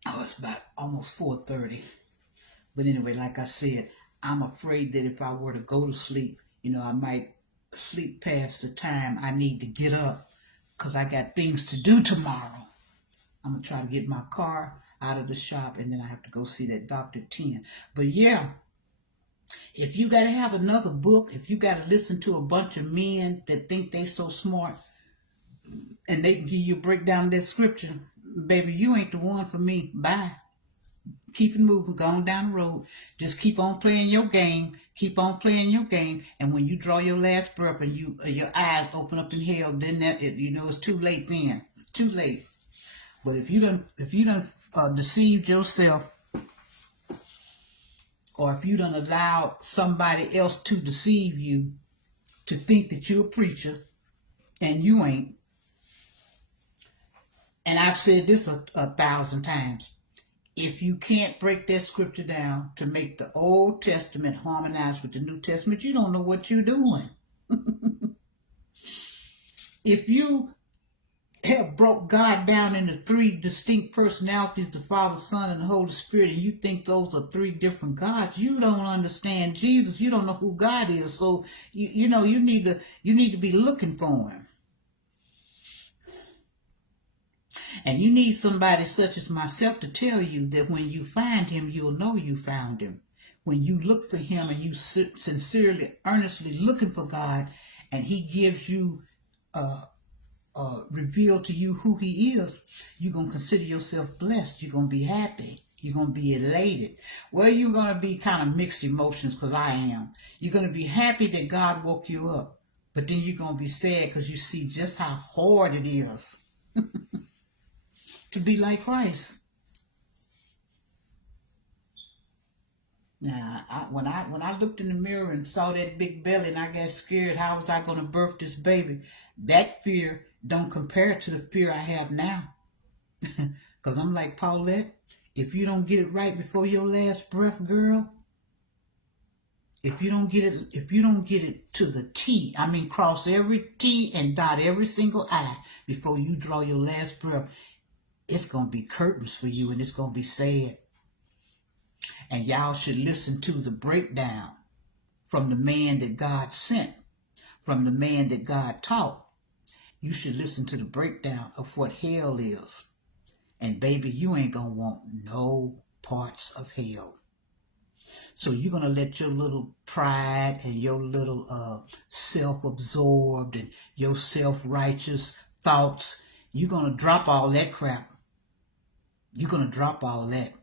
Oh, it's about almost 4:30. But anyway, like I said, I'm afraid that if I were to go to sleep, I might sleep past the time I need to get up because I got things to do tomorrow. I'm going to try to get my car out of the shop, and then I have to go see that Dr. 10. But yeah, if you got to have another book, if you got to listen to a bunch of men that think they so smart and they can give you a breakdown of that scripture, baby, you ain't the one for me. Bye. Keep it moving, going down the road. Just keep on playing your game. Keep on playing your game. And when you draw your last breath and your eyes open up in hell, then it's too late then. Too late. But if you done deceived yourself, or if you done allowed somebody else to deceive you to think that you're a preacher, and you ain't, and I've said this a 1,000 times, if you can't break that scripture down to make the Old Testament harmonize with the New Testament, you don't know what you're doing. If you have broke God down into 3 distinct personalities, the Father, Son, and the Holy Spirit, and you think those are 3 different gods, you don't understand Jesus. You don't know who God is. So you need to be looking for him. And you need somebody such as myself to tell you that when you find him, you'll know you found him. When you look for him and you sincerely, earnestly looking for God, and he gives you reveal to you who he is, you're going to consider yourself blessed. You're going to be happy. You're going to be elated. Well, you're going to be kind of mixed emotions, because I am. You're going to be happy that God woke you up. But then you're going to be sad because you see just how hard it is to be like Christ. Now, when I looked in the mirror and saw that big belly and I got scared, how was I going to birth this baby? That fear don't compare to the fear I have now. Because I'm like, Paulette, if you don't get it right before your last breath, girl, if you don't get it to the T, I mean cross every T and dot every single I before you draw your last breath, it's going to be curtains for you, and it's going to be sad. And y'all should listen to the breakdown from the man that God sent, from the man that God taught. You should listen to the breakdown of what hell is. And baby, you ain't going to want no parts of hell. So you're going to let your little pride and your little self-absorbed and your self-righteous thoughts, you're going to drop all that crap. You're going to drop all that.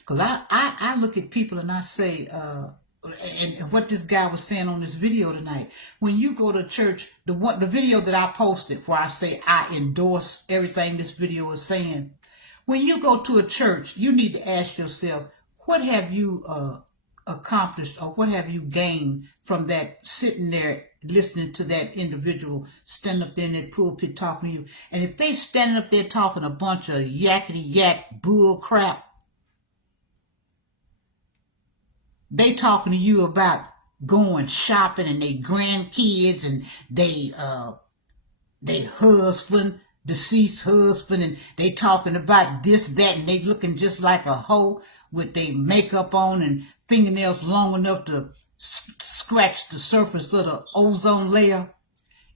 Because I look at people and I say, and what this guy was saying on this video tonight, when you go to church, the video that I posted where I say I endorse everything this video is saying, when you go to a church, you need to ask yourself, what have you accomplished, or what have you gained from that sitting there listening to that individual stand up there in that pulpit talking to you? And if they standing up there talking a bunch of yakety yak bull crap, they talking to you about going shopping and they grandkids and they husband, deceased husband, and they talking about this, that, and they looking just like a hoe. with their makeup on and fingernails long enough to scratch the surface of the ozone layer.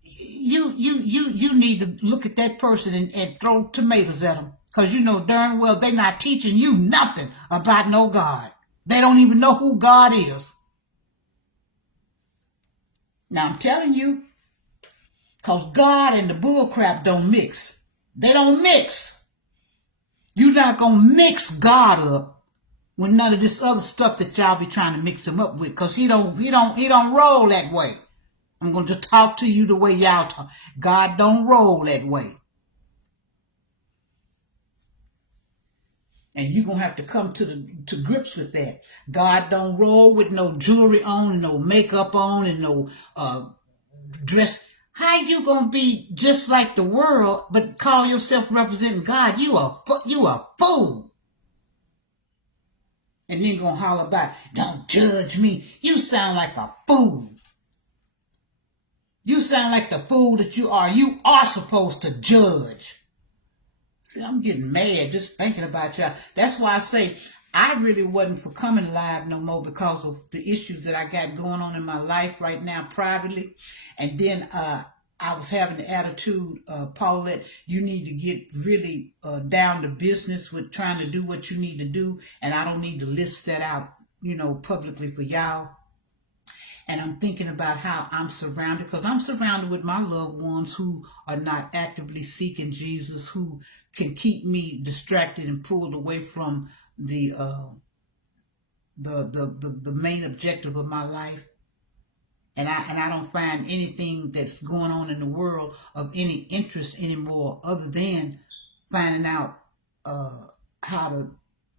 You need to look at that person and throw tomatoes at them, because you know darn well they're not teaching you nothing about no God. They don't even know who God is. Now I'm telling you, because God and the bullcrap don't mix. They don't mix. You're not going to mix God up with none of this other stuff that y'all be trying to mix him up with, because he don't roll that way. I'm going to talk to you the way y'all talk. God don't roll that way. And you're going to have to come to grips with that. God don't roll with no jewelry on, and no makeup on, and no dress. How you going to be just like the world, but call yourself representing God? You a fool. And then going to holler about, don't judge me. You sound like a fool. You sound like the fool that you are. You are supposed to judge. See, I'm getting mad just thinking about y'all. That's why I say I really wasn't for coming live no more, because of the issues that I got going on in my life right now privately. And then I was having the attitude, Paulette, you need to get really down to business with trying to do what you need to do. And I don't need to list that out, publicly for y'all. And I'm thinking about how I'm surrounded, because I'm surrounded with my loved ones who are not actively seeking Jesus, who can keep me distracted and pulled away from the main objective of my life. And I don't find anything that's going on in the world of any interest anymore, other than finding out how to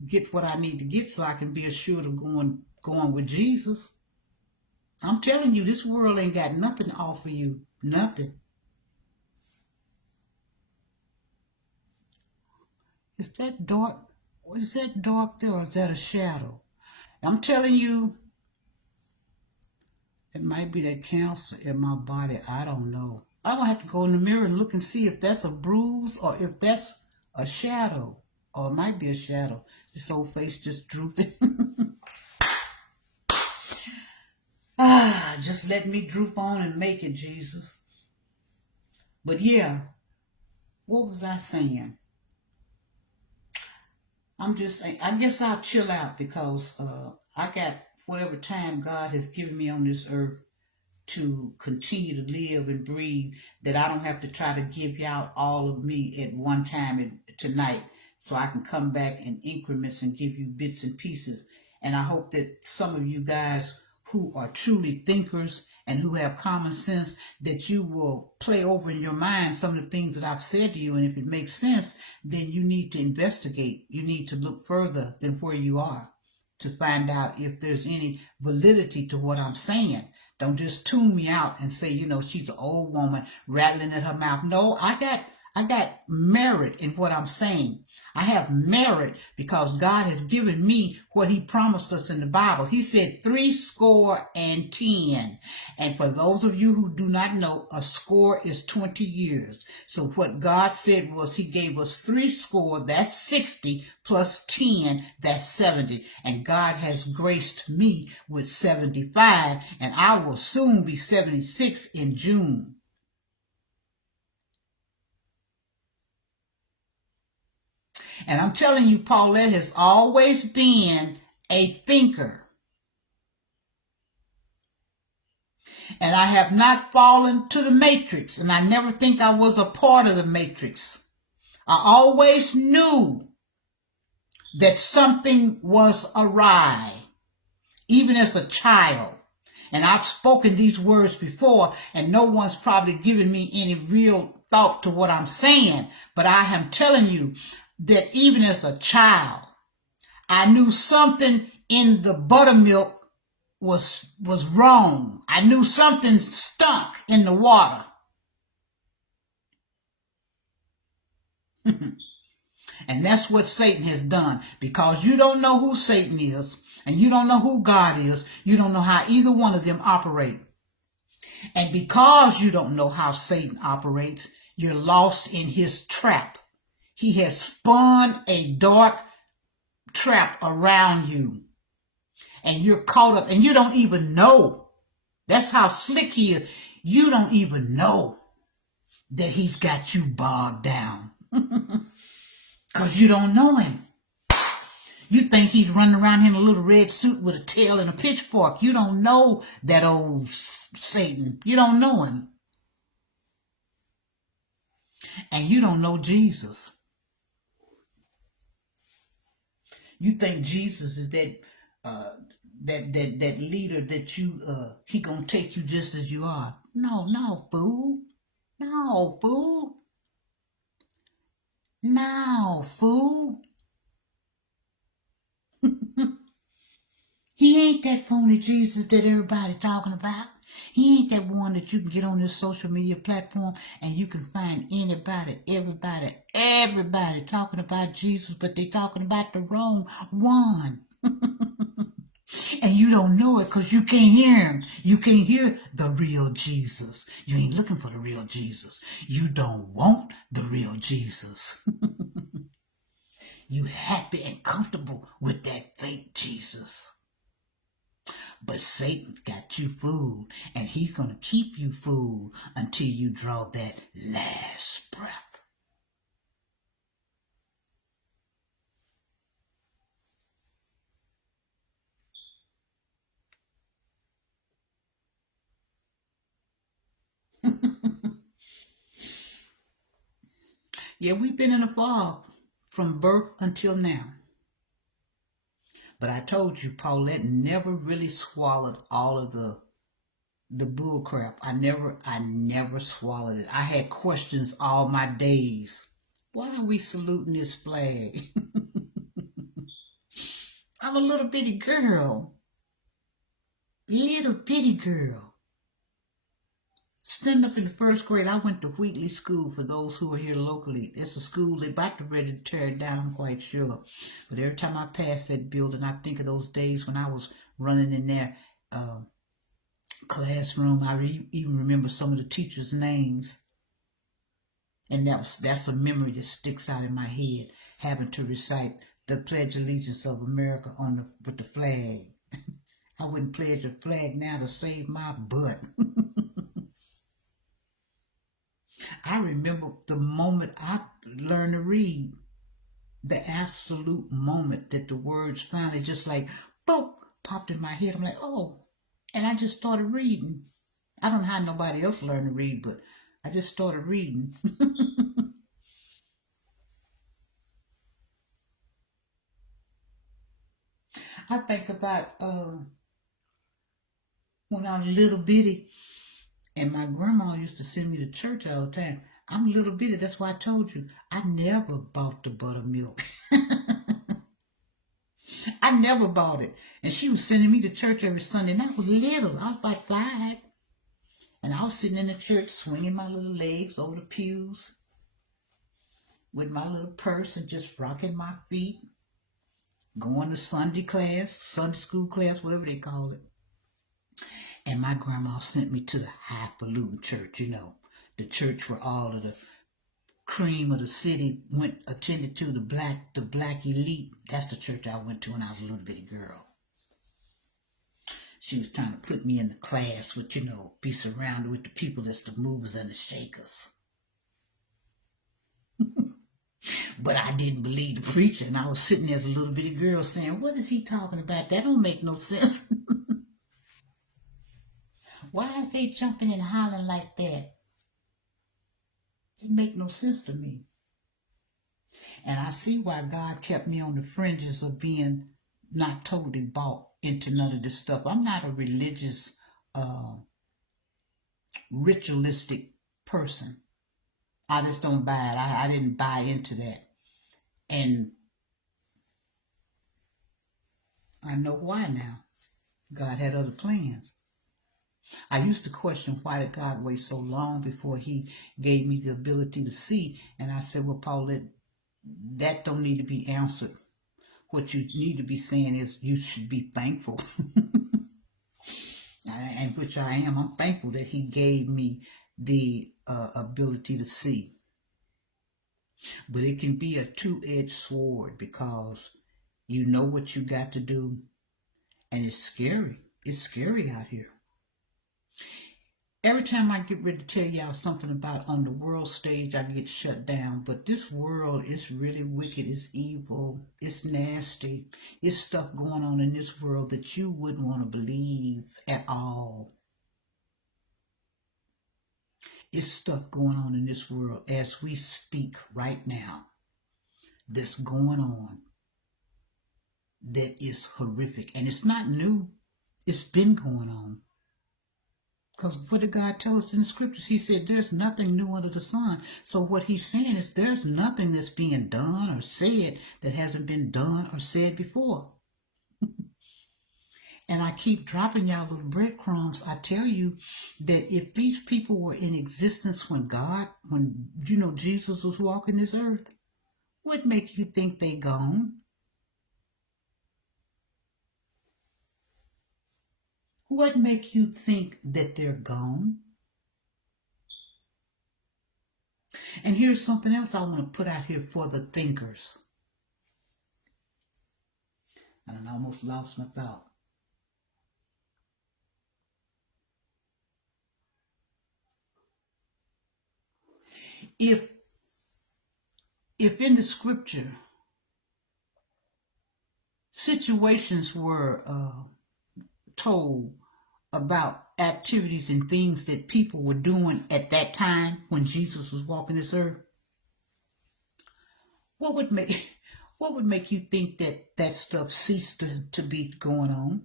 get what I need to get so I can be assured of going with Jesus. I'm telling you, this world ain't got nothing to offer you. Nothing. Is that dark? Is that dark there, or is that a shadow? I'm telling you, it might be that cancer in my body. I don't know. I'm going to have to go in the mirror and look and see if that's a bruise or if that's a shadow. Or it might be a shadow. This old face just drooping. Just let me droop on and make it, Jesus. But yeah, what was I saying? I'm just saying, I guess I'll chill out, because I got whatever time God has given me on this earth to continue to live and breathe, that I don't have to try to give y'all all of me at one time tonight, so I can come back in increments and give you bits and pieces. And I hope that some of you guys who are truly thinkers and who have common sense, that you will play over in your mind some of the things that I've said to you. And if it makes sense, then you need to investigate. You need to look further than where you are to find out if there's any validity to what I'm saying. Don't just tune me out and say, she's an old woman rattling at her mouth. No, I got merit in what I'm saying. I have merit because God has given me what he promised us in the Bible. He said 70. And for those of you who do not know, a score is 20 years. So what God said was he gave us 70, that's 60, plus 10, that's 70. And God has graced me with 75, and I will soon be 76 in June. And I'm telling you, Paulette has always been a thinker. And I have not fallen to the matrix. And I never think I was a part of the matrix. I always knew that something was awry, even as a child. And I've spoken these words before, and no one's probably given me any real thought to what I'm saying. But I am telling you, that even as a child, I knew something in the buttermilk was wrong. I knew something stunk in the water. And that's what Satan has done. Because you don't know who Satan is, and you don't know who God is, you don't know how either one of them operate. And because you don't know how Satan operates, you're lost in his trap. He has spun a dark trap around you. And you're caught up and you don't even know. That's how slick he is. You don't even know that he's got you bogged down. Because you don't know him. You think he's running around in a little red suit with a tail and a pitchfork. You don't know that old Satan. You don't know him. And you don't know Jesus. You think Jesus is that leader that you he gonna take you just as you are. No, fool. No, fool. No, fool. He ain't that phony Jesus that everybody talking about. He ain't that one that you can get on this social media platform and you can find anybody, everybody talking about Jesus, but they talking about the wrong one. And you don't know it because you can't hear him. You can't hear the real Jesus. You ain't looking for the real Jesus. You don't want the real Jesus. You happy and comfortable with that fake Jesus. But Satan got you fooled, and he's going to keep you fooled until you draw that last breath. Yeah, we've been in a fog from birth until now. But I told you, Paulette never really swallowed all of the bull crap. I never swallowed it. I had questions all my days. Why are we saluting this flag? I'm a little bitty girl. Little bitty girl. Standing up in the first grade, I went to Wheatley School, for those who are here locally. It's a school they're about to ready to tear it down, I'm quite sure. But every time I pass that building, I think of those days when I was running in there classroom. I even remember some of the teachers' names. And that's a memory that sticks out in my head, having to recite the Pledge of Allegiance of America with the flag. I wouldn't pledge a flag now to save my butt. I remember the moment I learned to read, the absolute moment that the words finally just like, boop, popped in my head. I'm like, oh, and I just started reading. I don't know how nobody else learned to read, but I just started reading. I think about when I was little bitty, and my grandma used to send me to church all the time. I'm little bitty, that's why I told you. I never bought the buttermilk. I never bought it. And she was sending me to church every Sunday, and I was little. I was about 5. And I was sitting in the church swinging my little legs over the pews with my little purse and just rocking my feet, going to Sunday class, Sunday school class, whatever they call it. And my grandma sent me to the highfalutin church, the church where all of the cream of the city attended to, the black elite. That's the church I went to when I was a little bitty girl. She was trying to put me in the class with, be surrounded with the people that's the movers and the shakers. But I didn't believe the preacher, and I was sitting there as a little bitty girl saying, what is he talking about? That don't make no sense. Why is they jumping and hollering like that? It make no sense to me. And I see why God kept me on the fringes of being not totally bought into none of this stuff. I'm not a religious, ritualistic person. I just don't buy it. I didn't buy into that. And I know why now. God had other plans. I used to question, why did God wait so long before he gave me the ability to see? And I said, well, Paulette, that don't need to be answered. What you need to be saying is you should be thankful. And which I am. I'm thankful that he gave me the ability to see. But it can be a two-edged sword, because You know what you got to do. And it's scary. It's scary out here. Every time I get ready to tell y'all something about on the world stage, I get shut down. But this world is really wicked. It's evil. It's nasty. It's stuff going on in this world that you wouldn't want to believe at all. It's stuff going on in this world as we speak right now that's going on that is horrific. And it's not new. It's been going on. Because what did God tell us in the scriptures? He said there's nothing new under the sun. So what he's saying is there's nothing that's being done or said that hasn't been done or said before. And I keep dropping y'all little breadcrumbs. I tell you that if these people were in existence when Jesus was walking this earth, what make you think they gone? What makes you think that they're gone? And here's something else I want to put out here for the thinkers. And I almost lost my thought. If in the scripture situations were told about activities and things that people were doing at that time when Jesus was walking this earth, what would make you think that stuff ceased to be going on?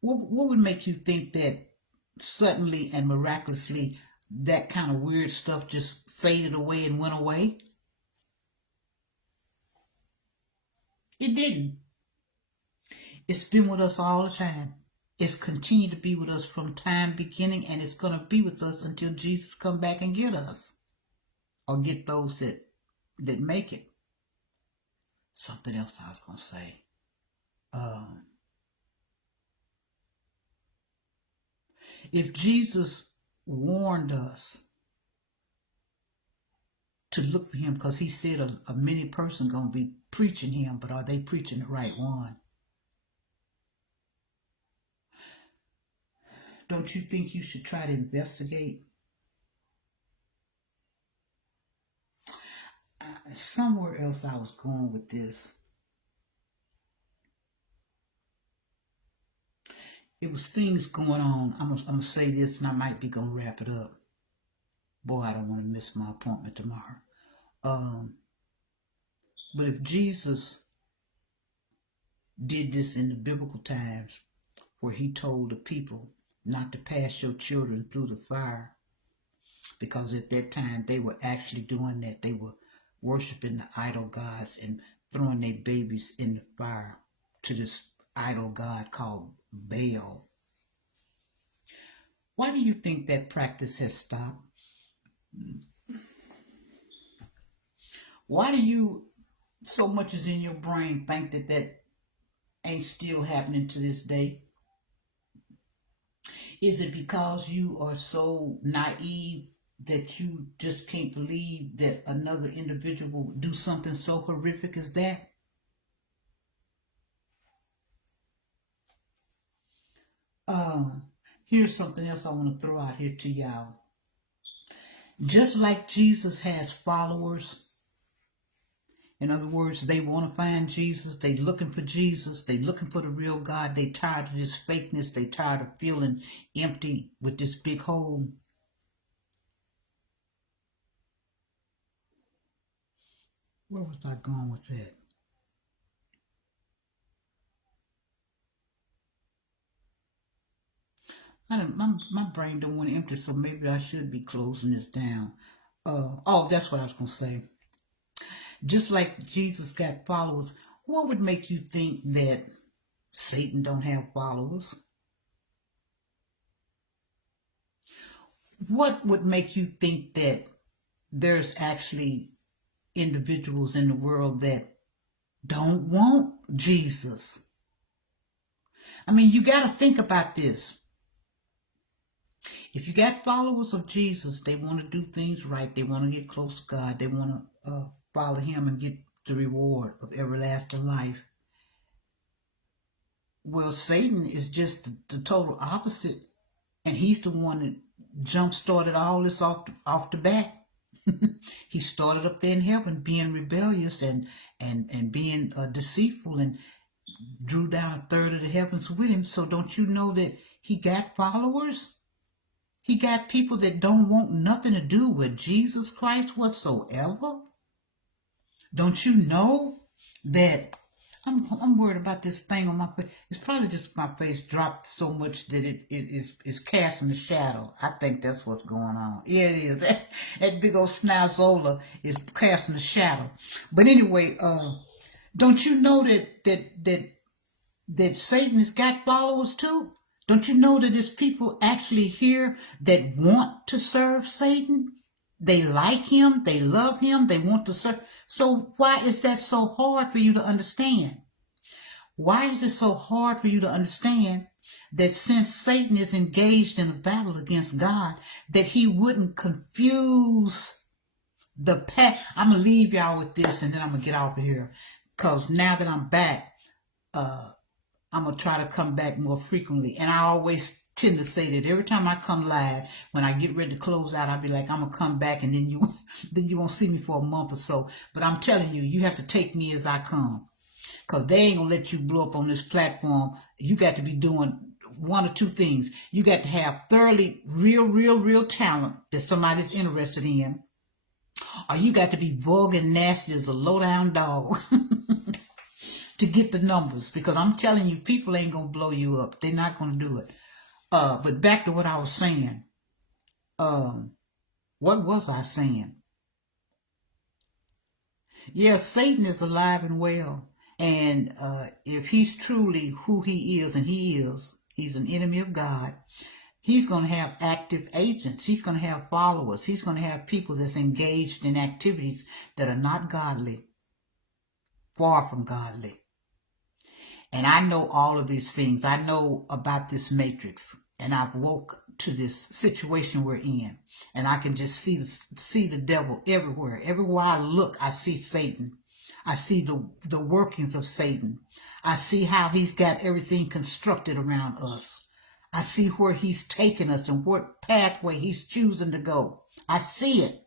What would make you think that suddenly and miraculously that kind of weird stuff just faded away and went away? It didn't. It's been with us all the time. It's continued to be with us from time beginning, and it's going to be with us until Jesus come back and get us. Or get those that make it. Something else I was going to say. If Jesus warned us to look for him, because he said a many person going to be preaching him, but are they preaching the right one? Don't you think you should try to investigate? Somewhere else I was going with this. It was things going on. I'm going to say this and I might be going to wrap it up. Boy, I don't want to miss my appointment tomorrow. But if Jesus did this in the biblical times where he told the people not to pass your children through the fire, because at that time they were actually doing that. They were worshiping the idol gods and throwing their babies in the fire to this idol god called Baal. Why do you think that practice has stopped? Why do you, so much is in your brain, think that ain't still happening to this day? Is it because you are so naive that you just can't believe that another individual would do something so horrific as that? Here's something else I want to throw out here to y'all. Just like Jesus has followers, in other words, they want to find Jesus, they looking for Jesus, they looking for the real God, they tired of this fakeness, they tired of feeling empty with this big hole. Where was I going with that? My brain don't want to empty, so maybe I should be closing this down. That's what I was going to say. Just like Jesus got followers, what would make you think that Satan don't have followers? What would make you think that there's actually individuals in the world that don't want Jesus? I mean, you got to think about this. If you got followers of Jesus, they want to do things right. They want to get close to God. They want to follow him and get the reward of everlasting life. Well, Satan is just the total opposite, and he's the one that jump started all this off the bat. He started up there in heaven being rebellious and being deceitful, and drew down a third of the heavens with him. So don't you know that he got followers? He got people that don't want nothing to do with Jesus Christ whatsoever. Don't you know that I'm worried about this thing on my face? It's probably just my face dropped so much that it is casting a shadow. I think that's what's going on. Yeah, it is. That big old snouzola is casting a shadow. But anyway, don't you know that Satan has got followers too? Don't you know that there's people actually here that want to serve Satan? They like him, they love him, they want to serve. So why is that so hard for you to understand? Why is it so hard for you to understand that since Satan is engaged in a battle against God, that he wouldn't confuse the path? I'm going to leave y'all with this, and then I'm going to get off of here. Because now that I'm back, I'm going to try to come back more frequently. And I always tend to say that every time I come live, when I get ready to close out, I'll be like, I'm going to come back, and then you won't see me for a month or so. But I'm telling you, you have to take me as I come. Because they ain't going to let you blow up on this platform. You got to be doing one or two things. You got to have thoroughly real talent that somebody's interested in. Or you got to be vulgar and nasty as a low-down dog. To get the numbers, because I'm telling you, people ain't gonna blow you up. They're not gonna do it. But back to what I was saying. What was I saying? Yeah, Satan is alive and well, and if he's truly who he is, and he's an enemy of God. He's gonna have active agents. He's gonna have followers. He's gonna have people that's engaged in activities that are not godly, far from godly. And I know all of these things. I know about this matrix. And I've woke to this situation we're in. And I can just see the devil everywhere. Everywhere I look, I see Satan. I see the workings of Satan. I see how he's got everything constructed around us. I see where he's taking us and what pathway he's choosing to go. I see it.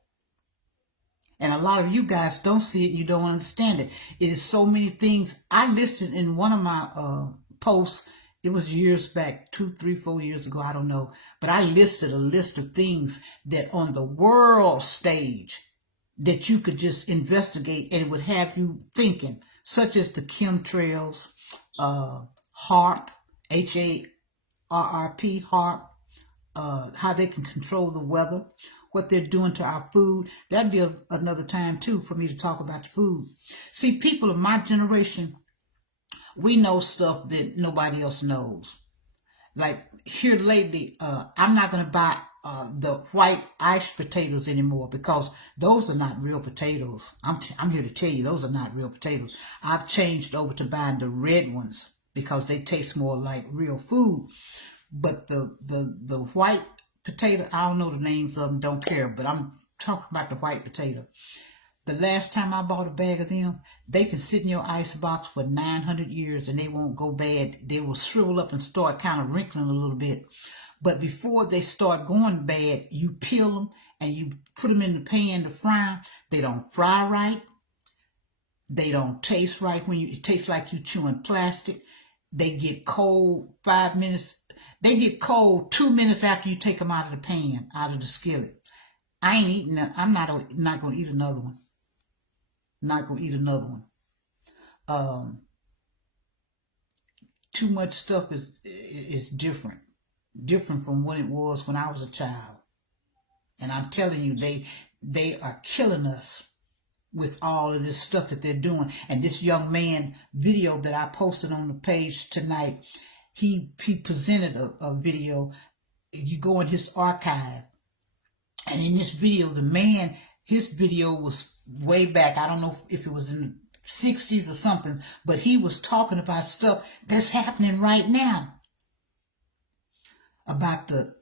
And a lot of you guys don't see it and you don't understand it. It is so many things. I listed in one of my posts, it was years back, 2, 3, 4 years ago, I don't know. But I listed a list of things that on the world stage that you could just investigate and it would have you thinking, such as the chemtrails, HARP, HARRP, HARP, how they can control the weather, what they're doing to our food. That'd be another time too for me to talk about the food. See, people of my generation, we know stuff that nobody else knows. Like here lately, I'm not going to buy the white iced potatoes anymore because those are not real potatoes. I'm here to tell you, those are not real potatoes. I've changed over to buying the red ones because they taste more like real food. But the white potato, I don't know the names of them, don't care, but I'm talking about the white potato. The last time I bought a bag of them, they can sit in your ice box for 900 years and they won't go bad. They will shrivel up and start kind of wrinkling a little bit. But before they start going bad, you peel them and you put them in the pan to fry them. They don't fry right. They don't taste right. It tastes like you chewing plastic. They get cold 5 minutes. They get cold 2 minutes after you take them out of the pan, out of the skillet. I ain't eating that. I'm not going to eat another one. Not going to eat another one. Too much stuff is different. Different from what it was when I was a child. And I'm telling you, they are killing us with all of this stuff that they're doing. And this young man video that I posted on the page tonight, he presented a video. You go in his archive, and in this video, the man, his video was way back. I don't know if it was in the 60s or something, but he was talking about stuff that's happening right now. About the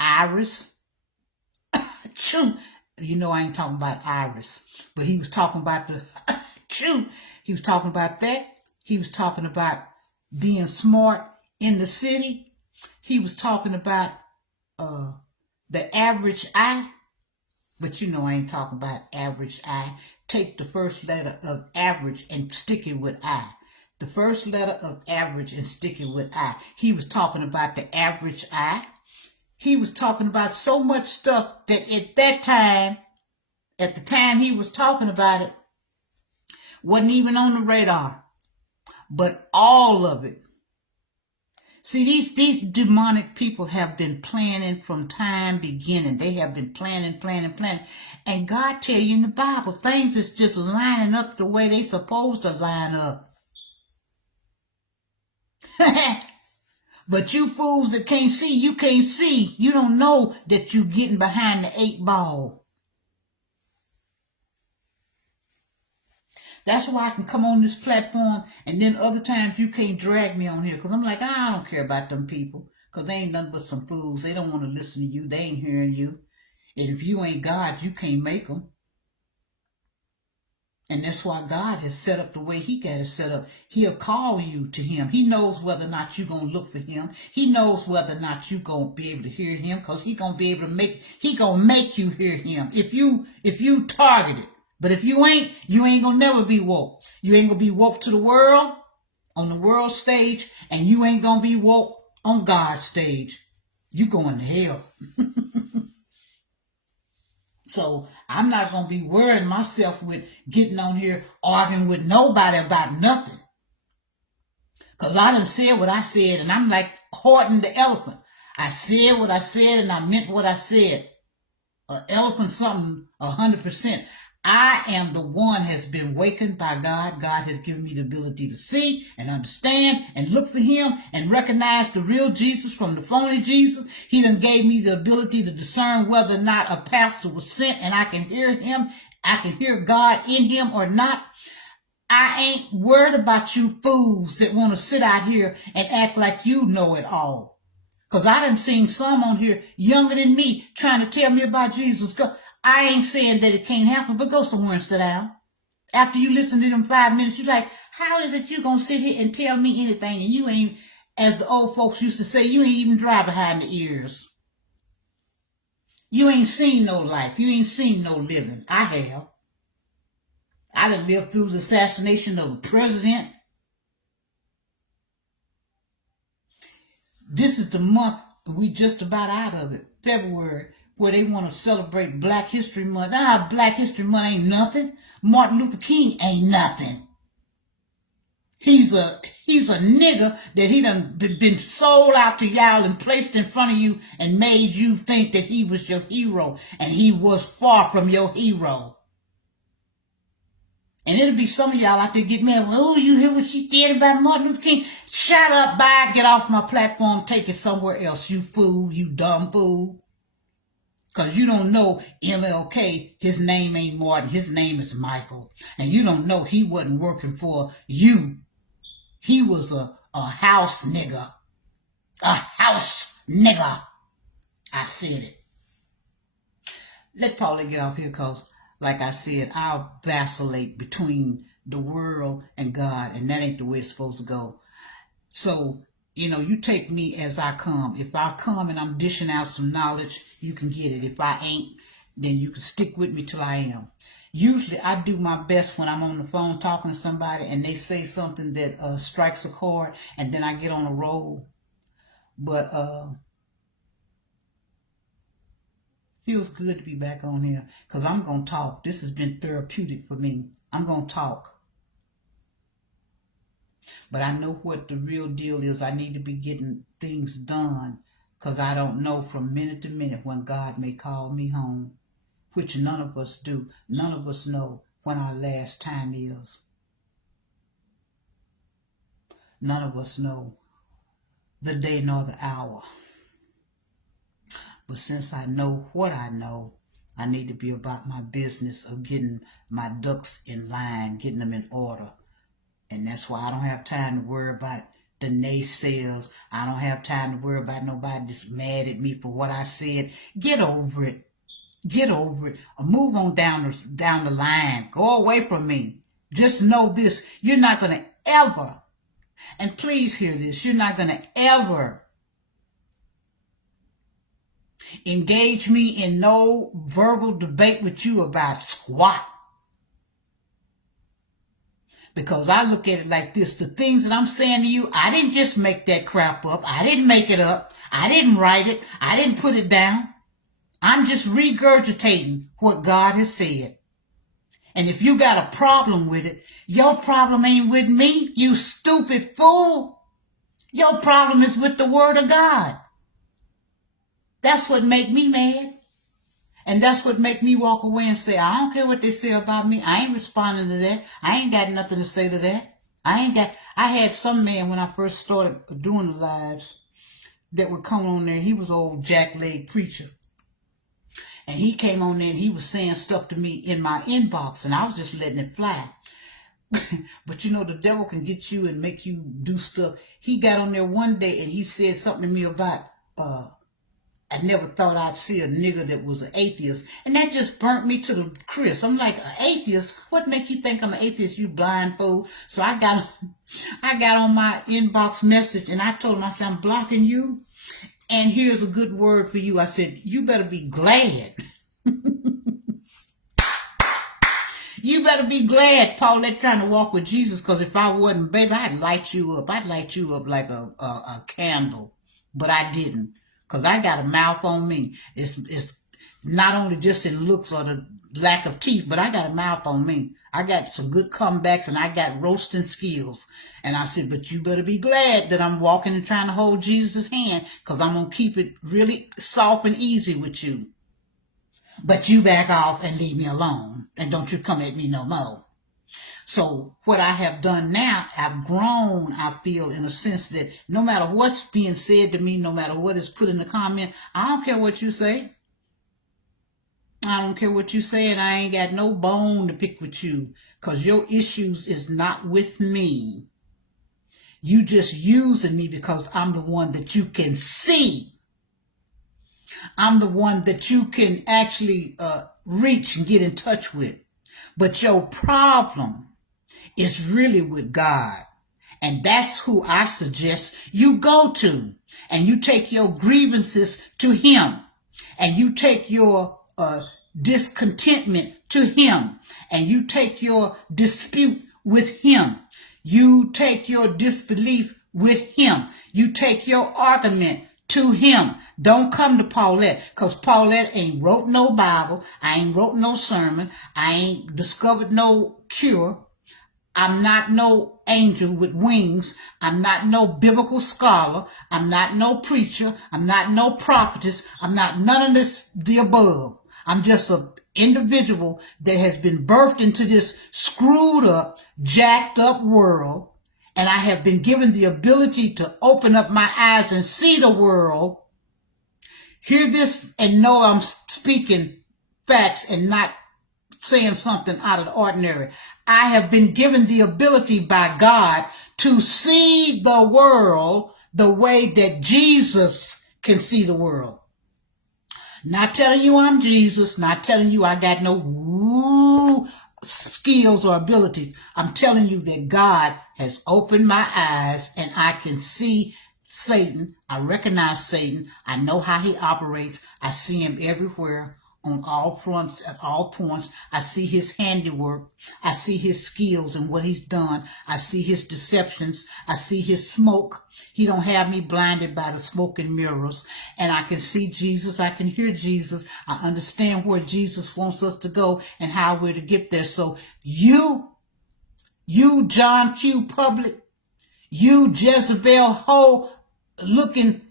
iris. You know I ain't talking about iris, but he was talking about the he was talking about that. He was talking about being smart in the city. He was talking about the average eye. But you know I ain't talking about average eye. Take the first letter of average and stick it with I. The first letter of average and stick it with I. He was talking about the average eye. He was talking about so much stuff that at that time, at the time he was talking about it, wasn't even on the radar. But all of it. See, these demonic people have been planning from time beginning. They have been planning. And God tell you in the Bible, things is just lining up the way they supposed to line up. But you fools that can't see, you can't see. You don't know that you're getting behind the 8 ball. That's why I can come on this platform, and then other times you can't drag me on here, because I'm like, I don't care about them people, because they ain't nothing but some fools. They don't want to listen to you. They ain't hearing you. And if you ain't God, you can't make them. And that's why God has set up the way he got it set up. He'll call you to him. He knows whether or not you're going to look for him. He knows whether or not you're going to be able to hear him, because he's going to be able to make you hear him if you target it. But if you ain't gonna never be woke. You ain't gonna be woke to the world, on the world stage, and you ain't gonna be woke on God's stage. You going to hell. So I'm not gonna be worrying myself with getting on here arguing with nobody about nothing. Because I done said what I said, and I'm like hoarding the elephant. I said what I said, and I meant what I said. An elephant something 100%. I am the one has been wakened by God. God has given me the ability to see and understand and look for him and recognize the real Jesus from the phony Jesus. He done gave me the ability to discern whether or not a pastor was sent, and I can hear him. I can hear God in him or not. I ain't worried about you fools that want to sit out here and act like you know it all. Because I done seen some on here younger than me trying to tell me about Jesus. I ain't saying that it can't happen, but go somewhere and sit down. After you listen to them 5 minutes, you're like, how is it you gonna sit here and tell me anything, and you ain't, as the old folks used to say, you ain't even dry behind the ears. You ain't seen no life. You ain't seen no living. I have. I done lived through the assassination of a president. This is the month, we just about out of it, February, where they want to celebrate Black History Month. Black History Month ain't nothing. Martin Luther King ain't nothing. He's a nigger that he done been sold out to y'all and placed in front of you and made you think that he was your hero, and he was far from your hero. And it'll be some of y'all out there get mad. Oh, you hear what she said about Martin Luther King? Shut up, bye, get off my platform, take it somewhere else, you fool, you dumb fool. Because you don't know MLK, his name ain't Martin, his name is Michael. And you don't know he wasn't working for you. He was a house nigger. A house nigger. I said it. Let Paula get off here, because, like I said, I'll vacillate between the world and God, and that ain't the way it's supposed to go. So, you take me as I come. If I come and I'm dishing out some knowledge, you can get it. If I ain't, then you can stick with me till I am. Usually I do my best when I'm on the phone talking to somebody and they say something that strikes a chord, and then I get on a roll. But feels good to be back on here, because I'm going to talk. This has been therapeutic for me. I'm going to talk. But I know what the real deal is. I need to be getting things done, because I don't know from minute to minute when God may call me home, which none of us do. None of us know when our last time is. None of us know the day nor the hour. But since I know what I know, I need to be about my business of getting my ducks in line, getting them in order. And that's why I don't have time to worry about the naysayers. I don't have time to worry about nobody that's mad at me for what I said. Get over it. Get over it. Or move on down the line. Go away from me. Just know this. You're not going to ever, and please hear this, you're not going to ever engage me in no verbal debate with you about squat. Because I look at it like this. The things that I'm saying to you, I didn't just make that crap up. I didn't make it up. I didn't write it. I didn't put it down. I'm just regurgitating what God has said. And if you got a problem with it, your problem ain't with me, you stupid fool. Your problem is with the word of God. That's what make me mad. And that's what make me walk away and say, I don't care what they say about me. I ain't responding to that. I ain't got nothing to say to that. I had some man when I first started doing the lives that would come on there. He was an old jackleg preacher. And he came on there and he was saying stuff to me in my inbox, and I was just letting it fly. But you know, the devil can get you and make you do stuff. He got on there one day and he said something to me about, I never thought I'd see a nigga that was an atheist. And that just burnt me to the crisp. I'm like, an atheist? What make you think I'm an atheist, you blind fool? So I got on my inbox message and I told him, I said, I'm blocking you. And here's a good word for you. I said, you better be glad. You better be glad, Paulette, trying to walk with Jesus, because if I wasn't, baby, I'd light you up. I'd light you up like a candle. But I didn't. Because I got a mouth on me. It's not only just in looks or the lack of teeth, but I got a mouth on me. I got some good comebacks and I got roasting skills. And I said, but you better be glad that I'm walking and trying to hold Jesus' hand, because I'm going to keep it really soft and easy with you. But you back off and leave me alone. And don't you come at me no more. So what I have done now, I've grown, I feel, in a sense that no matter what's being said to me, no matter what is put in the comment, I don't care what you say. I don't care what you say, and I ain't got no bone to pick with you, because your issues is not with me. You just using me because I'm the one that you can see. I'm the one that you can actually reach and get in touch with. But your problem is really with God. And that's who I suggest you go to. And you take your grievances to him. And you take your discontentment to him. And you take your dispute with him. You take your disbelief with him. You take your argument to him. Don't come to Paulette, because Paulette ain't wrote no Bible. I ain't wrote no sermon. I ain't discovered no cure. I'm not no angel with wings. I'm not no biblical scholar. I'm not no preacher. I'm not no prophetess. I'm not none of this, the above. I'm just an individual that has been birthed into this screwed up, jacked up world. And I have been given the ability to open up my eyes and see the world, hear this, and know I'm speaking facts and not saying something out of the ordinary. I have been given the ability by God to see the world the way that Jesus can see the world. Not telling you I'm Jesus, not telling you I got no skills or abilities. I'm telling you that God has opened my eyes and I can see Satan. I recognize Satan. I know how he operates. I see him everywhere, on all fronts, at all points. I see his handiwork. I see his skills and what he's done. I see his deceptions. I see his smoke. He don't have me blinded by the smoke and mirrors. And I can see Jesus. I can hear Jesus. I understand where Jesus wants us to go and how we're to get there. So you John Q. Public, you Jezebel hoe looking,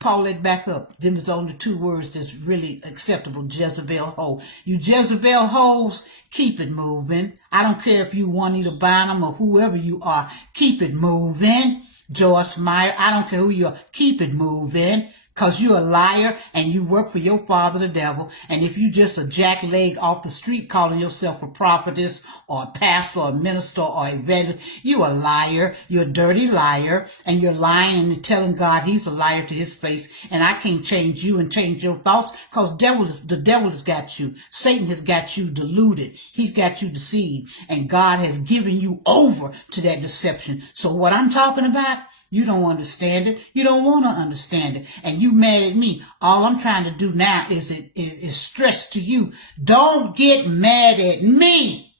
Paulette, back up. Them is only two words that's really acceptable. Jezebel hoe. You Jezebel hoes, keep it moving. I don't care if you Juanita Bynum or whoever you are. Keep it moving. Joyce Meyer, I don't care who you are. Keep it moving. Because you're a liar and you work for your father, the devil. And if you just a jackleg off the street calling yourself a prophetess or a pastor or a minister or evangelist, you a liar. You're a dirty liar. And you're lying and telling God he's a liar to his face. And I can't change you and change your thoughts because the devil has got you. Satan has got you deluded. He's got you deceived. And God has given you over to that deception. So what I'm talking about, you don't understand it. You don't want to understand it. And you mad at me. All I'm trying to do now is stress to you. Don't get mad at me.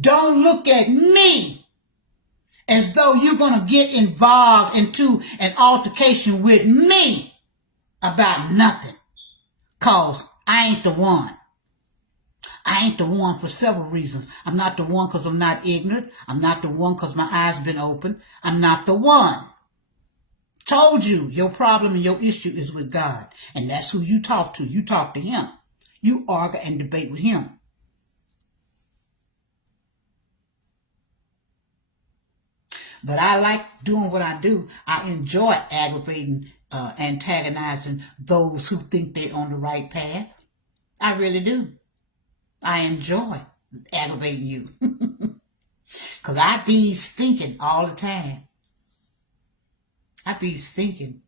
Don't look at me as though you're going to get involved into an altercation with me about nothing. Cause I ain't the one. I ain't the one for several reasons. I'm not the one because I'm not ignorant. I'm not the one because my eyes been open. I'm not the one. Told you your problem and your issue is with God. And that's who you talk to. You talk to him. You argue and debate with him. But I like doing what I do. I enjoy aggravating, antagonizing those who think they're on the right path. I really do. I enjoy aggravating you. Because I be thinking all the time. I be thinking.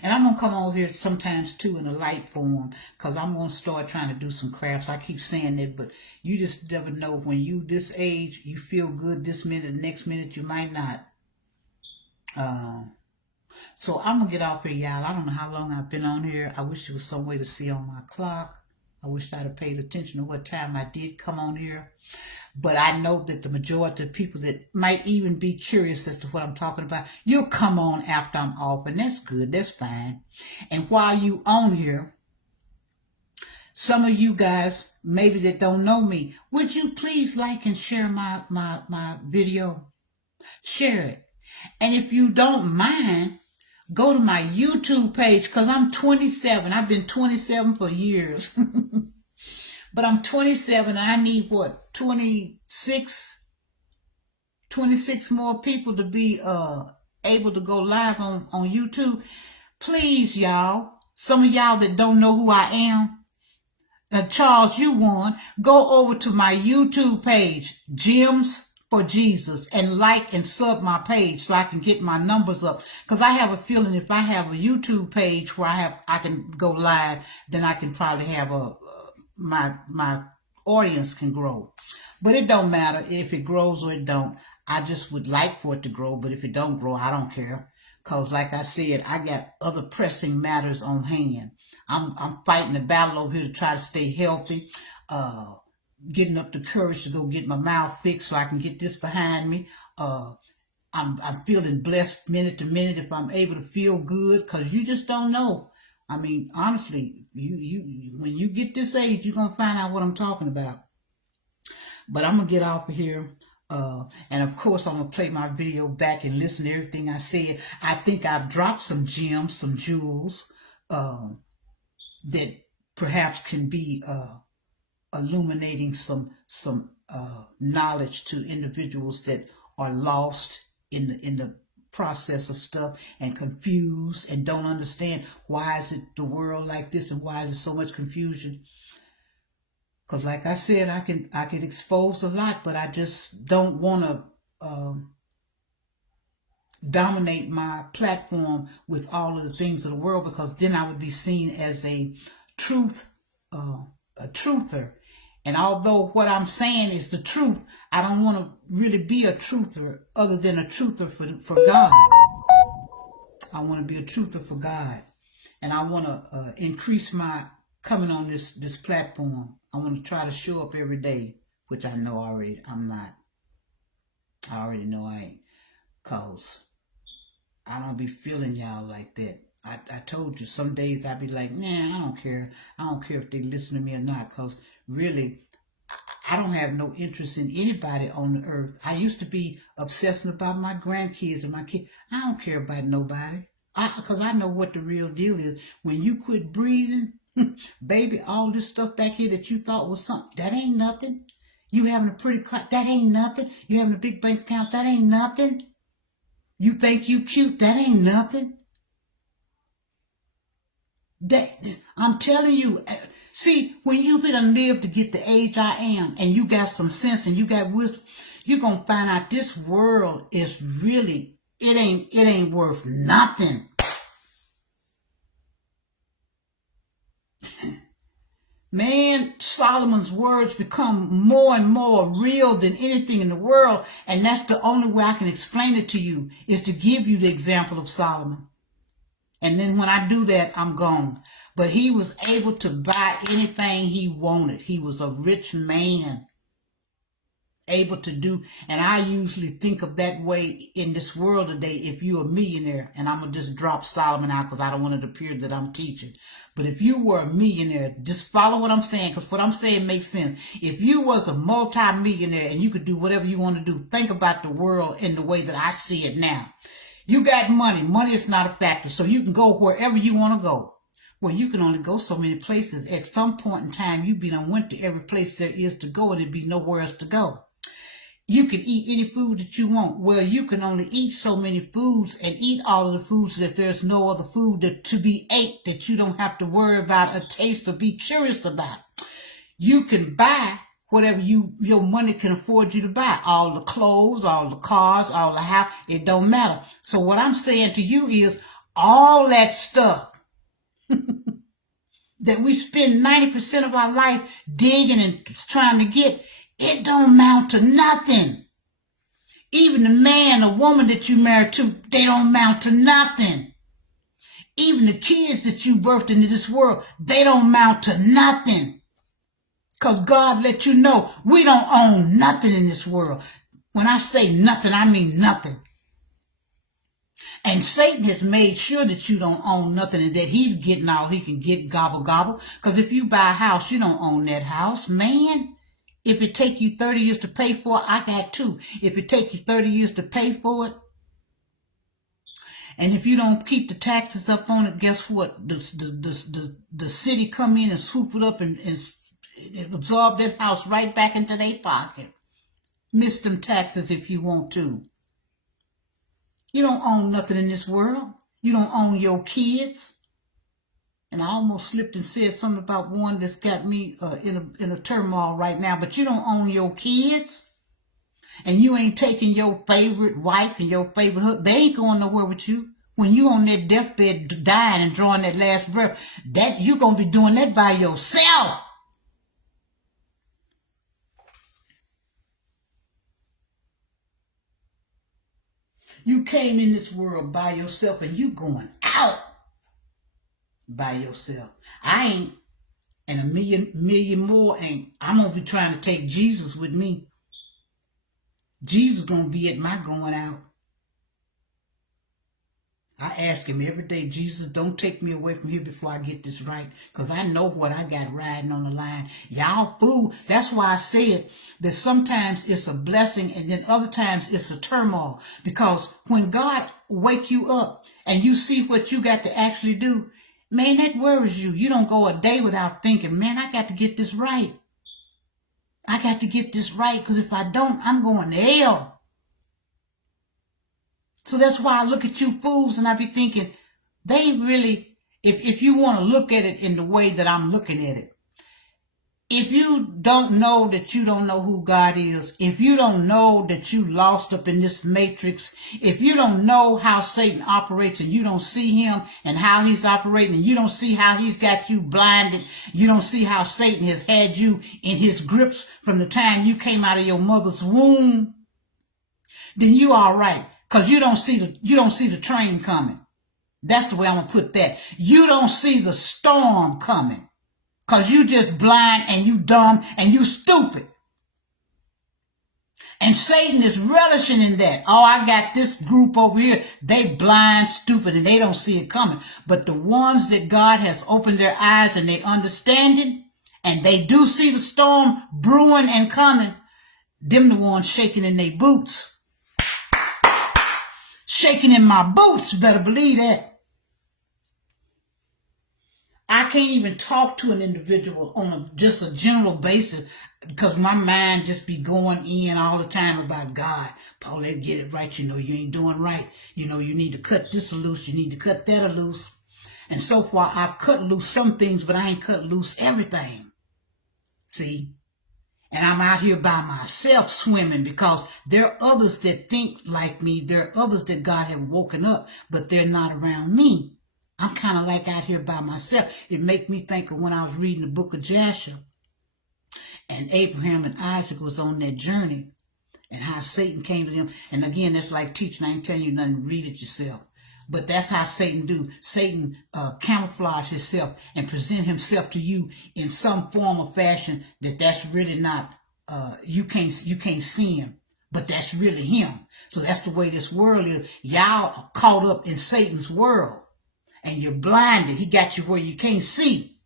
And I'm going to come over here sometimes too in a light form. Because I'm going to start trying to do some crafts. I keep saying that. But you just never know. When you this age, you feel good this minute. Next minute, you might not. So I'm going to get off here, y'all. I don't know how long I've been on here. I wish there was some way to see on my clock. I wish I'd have paid attention to what time I did come on here. But I know that the majority of people that might even be curious as to what I'm talking about, you'll come on after I'm off, and that's good. That's fine. And while you on here, some of you guys, maybe that don't know me, would you please like and share my video? Share it. And if you don't mind, go to my YouTube page, because I'm 27. I've been 27 for years. But I'm 27 and I need, what, 26 more people to be able to go live on YouTube. Please, y'all, some of y'all that don't know who I am, Charles, you won, go over to my YouTube page, Gems for Jesus, and like and sub my page so I can get my numbers up. Because I have a feeling if I have a YouTube page where I can go live, then I can probably have my audience can grow. But it don't matter if it grows or it don't. I just would like for it to grow, but if it don't grow, I don't care. Because like I said, I got other pressing matters on hand. I'm fighting the battle over here to try to stay healthy, getting up the courage to go get my mouth fixed so I can get this behind me. I'm feeling blessed minute to minute if I'm able to feel good, because you just don't know. I mean, honestly, you when you get this age, you're going to find out what I'm talking about. But I'm going to get off of here. And of course, I'm going to play my video back and listen to everything I said. I think I've dropped some gems, some jewels, that perhaps can be illuminating some knowledge to individuals that are lost in the process of stuff and confused and don't understand why is it the world like this and why is there so much confusion. Because like I said, I can expose a lot, but I just don't want to dominate my platform with all of the things of the world, because then I would be seen as a truther. And although what I'm saying is the truth, I don't want to really be a truther other than a truther for God. I want to be a truther for God. And I want to increase my coming on this platform. I want to try to show up every day, which I know already I'm not. I already know I ain't. Because I don't be feeling y'all like that. I told you, some days I be like, nah, I don't care. I don't care if they listen to me or not, because really, I don't have no interest in anybody on the earth. I used to be obsessing about my grandkids and my kids. I don't care about nobody, because I know what the real deal is. When you quit breathing, baby, all this stuff back here that you thought was something, that ain't nothing. You having a pretty car, that ain't nothing. You having a big bank account, that ain't nothing. You think you cute? That ain't nothing. I'm telling you, see, when you been lived to get the age I am, and you got some sense and you got wisdom, you're gonna find out this world is really, it ain't worth nothing. Man, Solomon's words become more and more real than anything in the world, and that's the only way I can explain it to you, is to give you the example of Solomon. And then when I do that, I'm gone. But he was able to buy anything he wanted. He was a rich man, able to do. And I usually think of that way in this world today. If you're a millionaire, and I'm going to just drop Solomon out because I don't want it to appear that I'm teaching. But if you were a millionaire, just follow what I'm saying, because what I'm saying makes sense. If you was a multi-millionaire and you could do whatever you want to do, think about the world in the way that I see it now. You got money. Money is not a factor. So you can go wherever you want to go. Well, you can only go so many places. At some point in time, you went to every place there is to go, and there'd be nowhere else to go. You can eat any food that you want. Well, you can only eat so many foods and eat all of the foods that there's no other food to be ate that you don't have to worry about a taste or be curious about. You can buy whatever your money can afford you to buy. All the clothes, all the cars, all the house, it don't matter. So what I'm saying to you is all that stuff that we spend 90% of our life digging and trying to get, it don't amount to nothing. Even the man or woman that you married to, they don't amount to nothing. Even the kids that you birthed into this world, they don't amount to nothing. Because God let you know we don't own nothing in this world. When I say nothing, I mean nothing. And Satan has made sure that you don't own nothing and that he's getting all he can get, gobble, gobble. Because if you buy a house, you don't own that house, man. If it take you 30 years to pay for it, I got two. If it take you 30 years to pay for it, and if you don't keep the taxes up on it, guess what? The city come in and swoop it up and absorb that house right back into their pocket. Miss them taxes if you want to. You don't own nothing in this world. You don't own your kids. And I almost slipped and said something about one that's got me in a turmoil right now. But you don't own your kids. And you ain't taking your favorite wife and your favorite husband. They ain't going nowhere with you. When you on that deathbed dying and drawing that last breath, that you going to be doing that by yourself. You came in this world by yourself and you going out by yourself. I ain't, and a million more ain't. I'm going to be trying to take Jesus with me. Jesus going to be at my going out. I ask him every day, Jesus, don't take me away from here before I get this right. Because I know what I got riding on the line. Y'all fool. That's why I said that sometimes it's a blessing and then other times it's a turmoil. Because when God wake you up and you see what you got to actually do, man, that worries you. You don't go a day without thinking, man, I got to get this right. I got to get this right, because if I don't, I'm going to hell. So that's why I look at you fools and I be thinking, they really, if you want to look at it in the way that I'm looking at it, if you don't know that you don't know who God is, if you don't know that you lost up in this matrix, if you don't know how Satan operates and you don't see him and how he's operating and you don't see how he's got you blinded, you don't see how Satan has had you in his grips from the time you came out of your mother's womb, then you all right. Because you don't see the train coming. That's the way I'm going to put that. You don't see the storm coming. Because you just blind and you dumb and you stupid. And Satan is relishing in that. Oh, I got this group over here. They blind, stupid, and they don't see it coming. But the ones that God has opened their eyes and they understanding, and they do see the storm brewing and coming, them the ones shaking in their boots. Shaking in my boots, better believe that. I can't even talk to an individual on just a general basis. because my mind just be going in all the time about God. Paulette, get it right. You ain't doing right. You need to cut this loose. You need to cut that loose. And so far, I've cut loose some things, but I ain't cut loose everything. See? And I'm out here by myself swimming because there are others that think like me. There are others that God have woken up, but they're not around me. I'm kind of like out here by myself. It make me think of when I was reading the book of Joshua and Abraham and Isaac was on that journey and how Satan came to them. And again, that's like teaching. I ain't telling you nothing. Read it yourself. But that's how Satan do. Satan camouflage himself and present himself to you in some form or fashion that's really not, you can't see him, but that's really him. So that's the way this world is. Y'all are caught up in Satan's world and you're blinded. He got you where you can't see.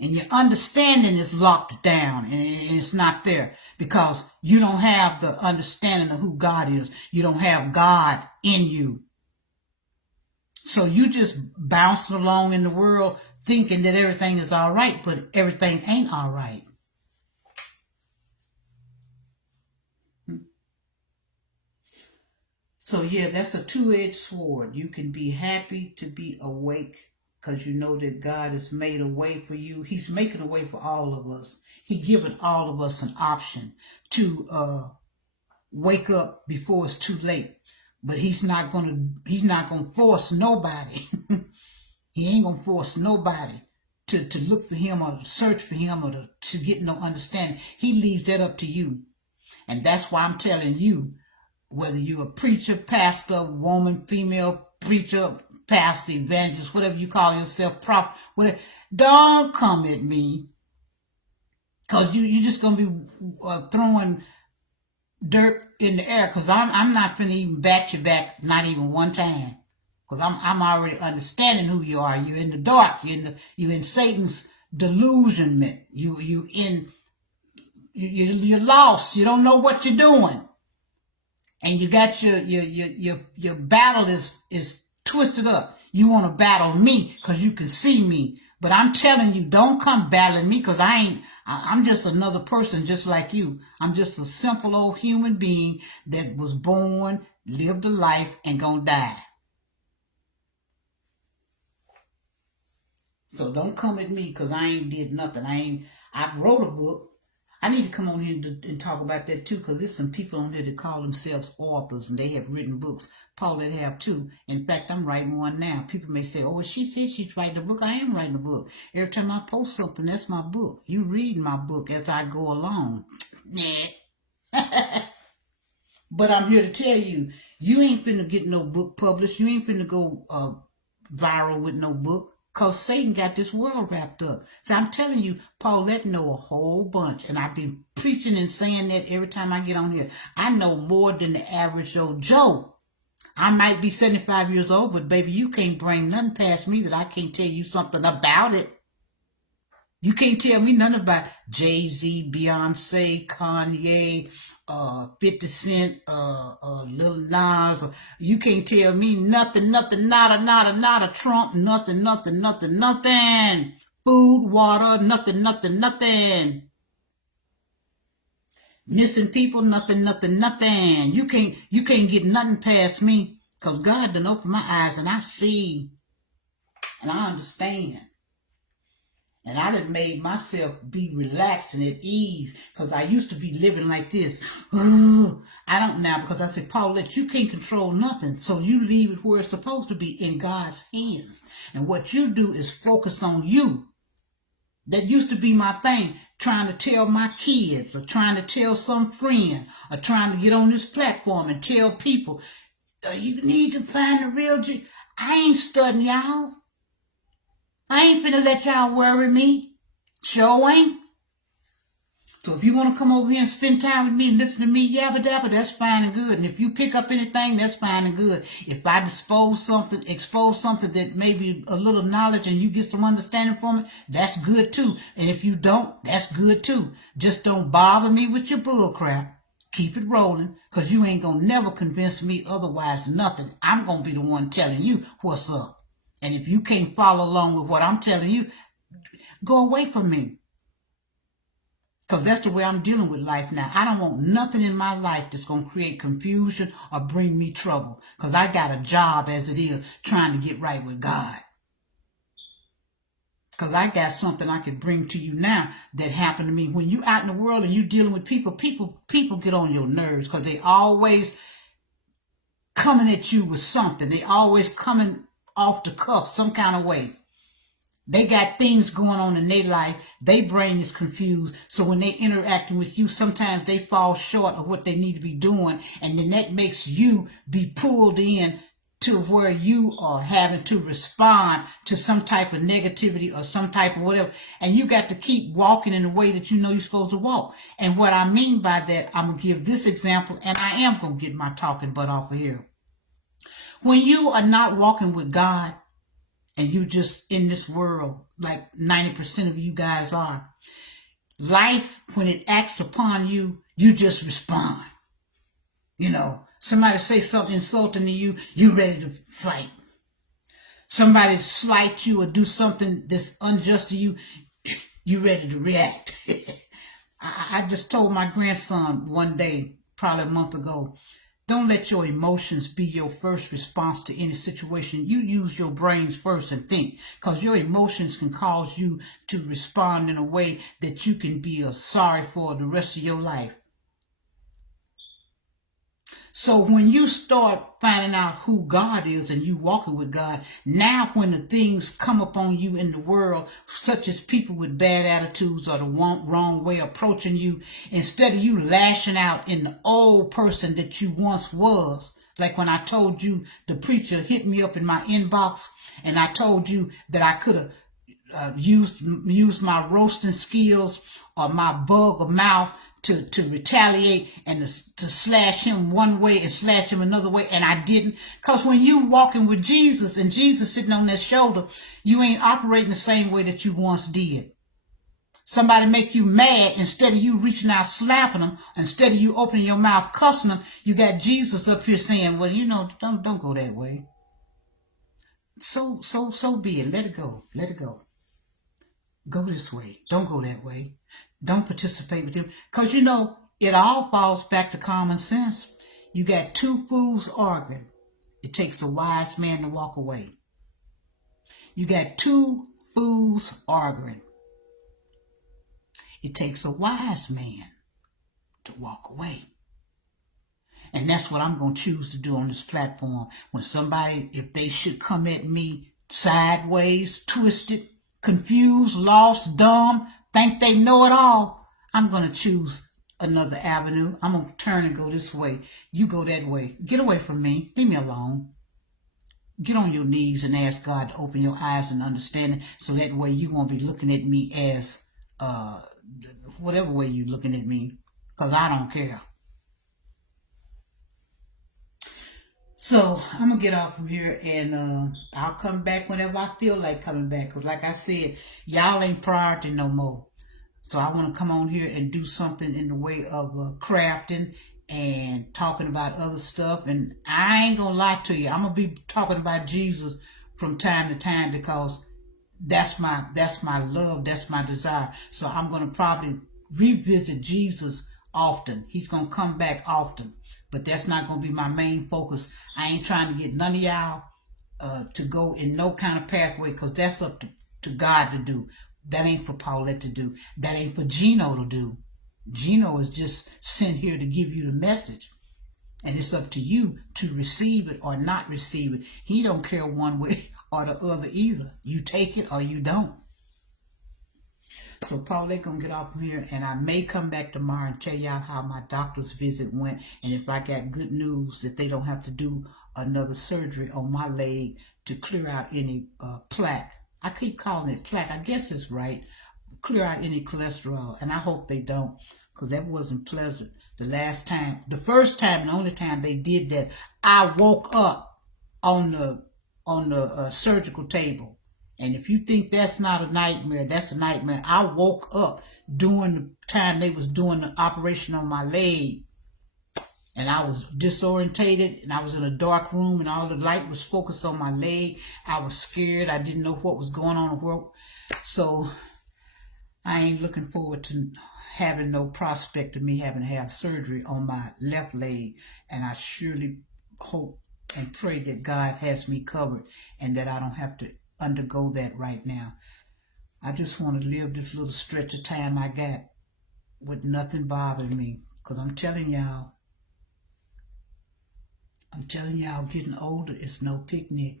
And your understanding is locked down and it's not there because you don't have the understanding of who God is. You don't have God in you. So you just bouncing along in the world thinking that everything is all right, but everything ain't all right. So yeah, that's a two-edged sword. You can be happy to be awake because you know that God has made a way for you. He's making a way for all of us. He's given all of us an option to wake up before it's too late. But he's not gonna force nobody. He ain't gonna force nobody to look for him or search for him or to get no understanding. He leaves that up to you. And that's why I'm telling you, whether you're a preacher, pastor, woman, female, preacher, pastor, evangelist, whatever you call yourself, prophet, whatever, don't come at me. Because you're just going to be throwing dirt in the air, because I'm not finna even bat you back, not even one time, because I'm already understanding who you are. You're in the dark. You're in Satan's delusionment. You're lost. You don't know what you're doing, and you got your battle is twisted up. You want to battle me because you can see me. But I'm telling you, don't come battling me because I'm just another person just like you. I'm just a simple old human being that was born, lived a life, and gonna die. So don't come at me because I ain't did nothing. I wrote a book. I need to come on here and talk about that too, because there's some people on here that call themselves authors and they have written books. Paulette have too. In fact, I'm writing one now. People may say, oh, well, she said she's writing a book. I am writing a book. Every time I post something, that's my book. You read my book as I go along. But I'm here to tell you, you ain't finna get no book published. You ain't finna go viral with no book. Because Satan got this world wrapped up. So I'm telling you, Paulette know a whole bunch. And I've been preaching and saying that every time I get on here. I know more than the average old Joe. I might be 75 years old, but baby, you can't bring nothing past me that I can't tell you something about it. You can't tell me nothing about Jay-Z, Beyonce, Kanye, 50 Cent, Lil Nas. You can't tell me nothing, nada, Trump, nothing. Food, water, nothing. Missing people, nothing. You can't get nothing past me because God done opened my eyes and I see and I understand. And I done made myself be relaxed and at ease because I used to be living like this. I don't now because I said, Paulette, you can't control nothing. So you leave it where it's supposed to be, in God's hands. And what you do is focus on you. That used to be my thing, trying to tell my kids or trying to tell some friend or trying to get on this platform and tell people, you need to find the real G. I ain't studying y'all. I ain't finna let y'all worry me. Sure ain't. So if you want to come over here and spend time with me and listen to me yabba dabba, that's fine and good. And if you pick up anything, that's fine and good. If I expose something that may be a little knowledge and you get some understanding from it, that's good too. And if you don't, that's good too. Just don't bother me with your bull crap. Keep it rolling, because you ain't gonna never convince me otherwise nothing. I'm gonna be the one telling you what's up. And if you can't follow along with what I'm telling you, go away from me. Because that's the way I'm dealing with life now. I don't want nothing in my life that's going to create confusion or bring me trouble. Because I got a job as it is trying to get right with God. Because I got something I could bring to you now that happened to me. When you out in the world and you dealing with people get on your nerves because they always coming at you with something. They always coming off the cuff some kind of way. They got things going on in their life. Their brain is confused. So when they interacting with you, sometimes they fall short of what they need to be doing. And then that makes you be pulled in to where you are having to respond to some type of negativity or some type of whatever. And you got to keep walking in the way that you know you're supposed to walk. And what I mean by that, I'm going to give this example, and I am going to get my talking butt off of here. When you are not walking with God, and you just in this world, like 90% of you guys are, life, when it acts upon you, you just respond. You know, somebody say something insulting to you, you ready to fight. Somebody slight you or do something that's unjust to you, you ready to react. I just told my grandson one day, probably a month ago, don't let your emotions be your first response to any situation. You use your brains first and think, because your emotions can cause you to respond in a way that you can be sorry for the rest of your life. So when you start finding out who God is and you walking with God, now when the things come upon you in the world, such as people with bad attitudes or the wrong way approaching you, instead of you lashing out in the old person that you once was, like when I told you the preacher hit me up in my inbox and I told you that I could have used my roasting skills or my bug of mouth to retaliate and to slash him one way and slash him another way, and I didn't. Because when you walking with Jesus and Jesus sitting on that shoulder, you ain't operating the same way that you once did. Somebody make you mad, instead of you reaching out slapping them, instead of you opening your mouth cussing them, you got Jesus up here saying, well, you know, don't go that way. So be it. Let it go. Let it go. Go this way. Don't go that way. Don't participate with them. Because, you know, it all falls back to common sense. You got two fools arguing. It takes a wise man to walk away. You got two fools arguing. It takes a wise man to walk away. And that's what I'm going to choose to do on this platform. When somebody, if they should come at me sideways, twisted, confused, lost, dumb, think they know it all, I'm going to choose another avenue. I'm going to turn and go this way. You go that way. Get away from me. Leave me alone. Get on your knees and ask God to open your eyes and understanding, so that way you won't be looking at me as whatever way you're looking at me, because I don't care. So I'm going to get off from here, and I'll come back whenever I feel like coming back. Because like I said, y'all ain't priority no more. So I want to come on here and do something in the way of crafting and talking about other stuff. And I ain't going to lie to you. I'm going to be talking about Jesus from time to time, because that's my love. That's my desire. So I'm going to probably revisit Jesus often. He's going to come back often. But that's not going to be my main focus. I ain't trying to get none of y'all to go in no kind of pathway, because that's up to God to do. That ain't for Paulette to do. That ain't for Gino to do. Gino is just sent here to give you the message. And it's up to you to receive it or not receive it. He don't care one way or the other either. You take it or you don't. So Paulette gonna get off from here, and I may come back tomorrow and tell y'all how my doctor's visit went, and if I got good news that they don't have to do another surgery on my leg to clear out any plaque. I keep calling it plaque. I guess it's right. Clear out any cholesterol, and I hope they don't, because that wasn't pleasant. The first time and the only time they did that, I woke up on the surgical table. And if you think that's not a nightmare, that's a nightmare. I woke up during the time they was doing the operation on my leg. And I was disorientated, and I was in a dark room, and all the light was focused on my leg. I was scared. I didn't know what was going on in the world. So I ain't looking forward to having no prospect of me having to have surgery on my left leg. And I surely hope and pray that God has me covered and that I don't have to undergo that right now. I just want to live this little stretch of time I got with nothing bothering me. Because I'm telling y'all, getting older is no picnic.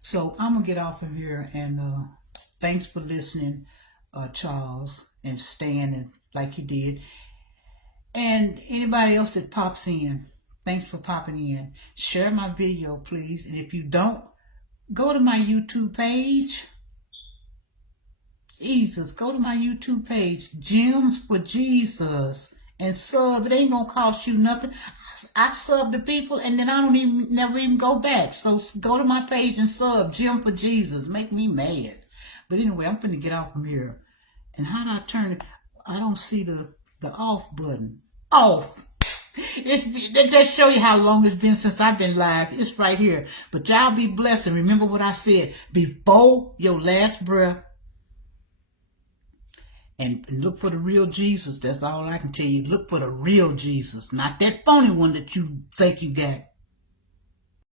So I'm going to get off from here, and thanks for listening, Charles, and staying like you did. And anybody else that pops in, thanks for popping in. Share my video, please. And if you don't, go to my YouTube page. Jesus, go to my YouTube page, Gems for Jesus, and sub. It ain't gonna cost you nothing. I sub to people, and then I don't never even go back. So go to my page and sub, Gem for Jesus. Make me mad. But anyway, I'm finna get off from here. And how do I turn it? I don't see the off button. Oh, that just show you how long it's been since I've been live. It's right here. But y'all be blessed, and remember what I said. Before your last breath, and look for the real Jesus. That's all I can tell you. Look for the real Jesus, not that phony one that you think you got.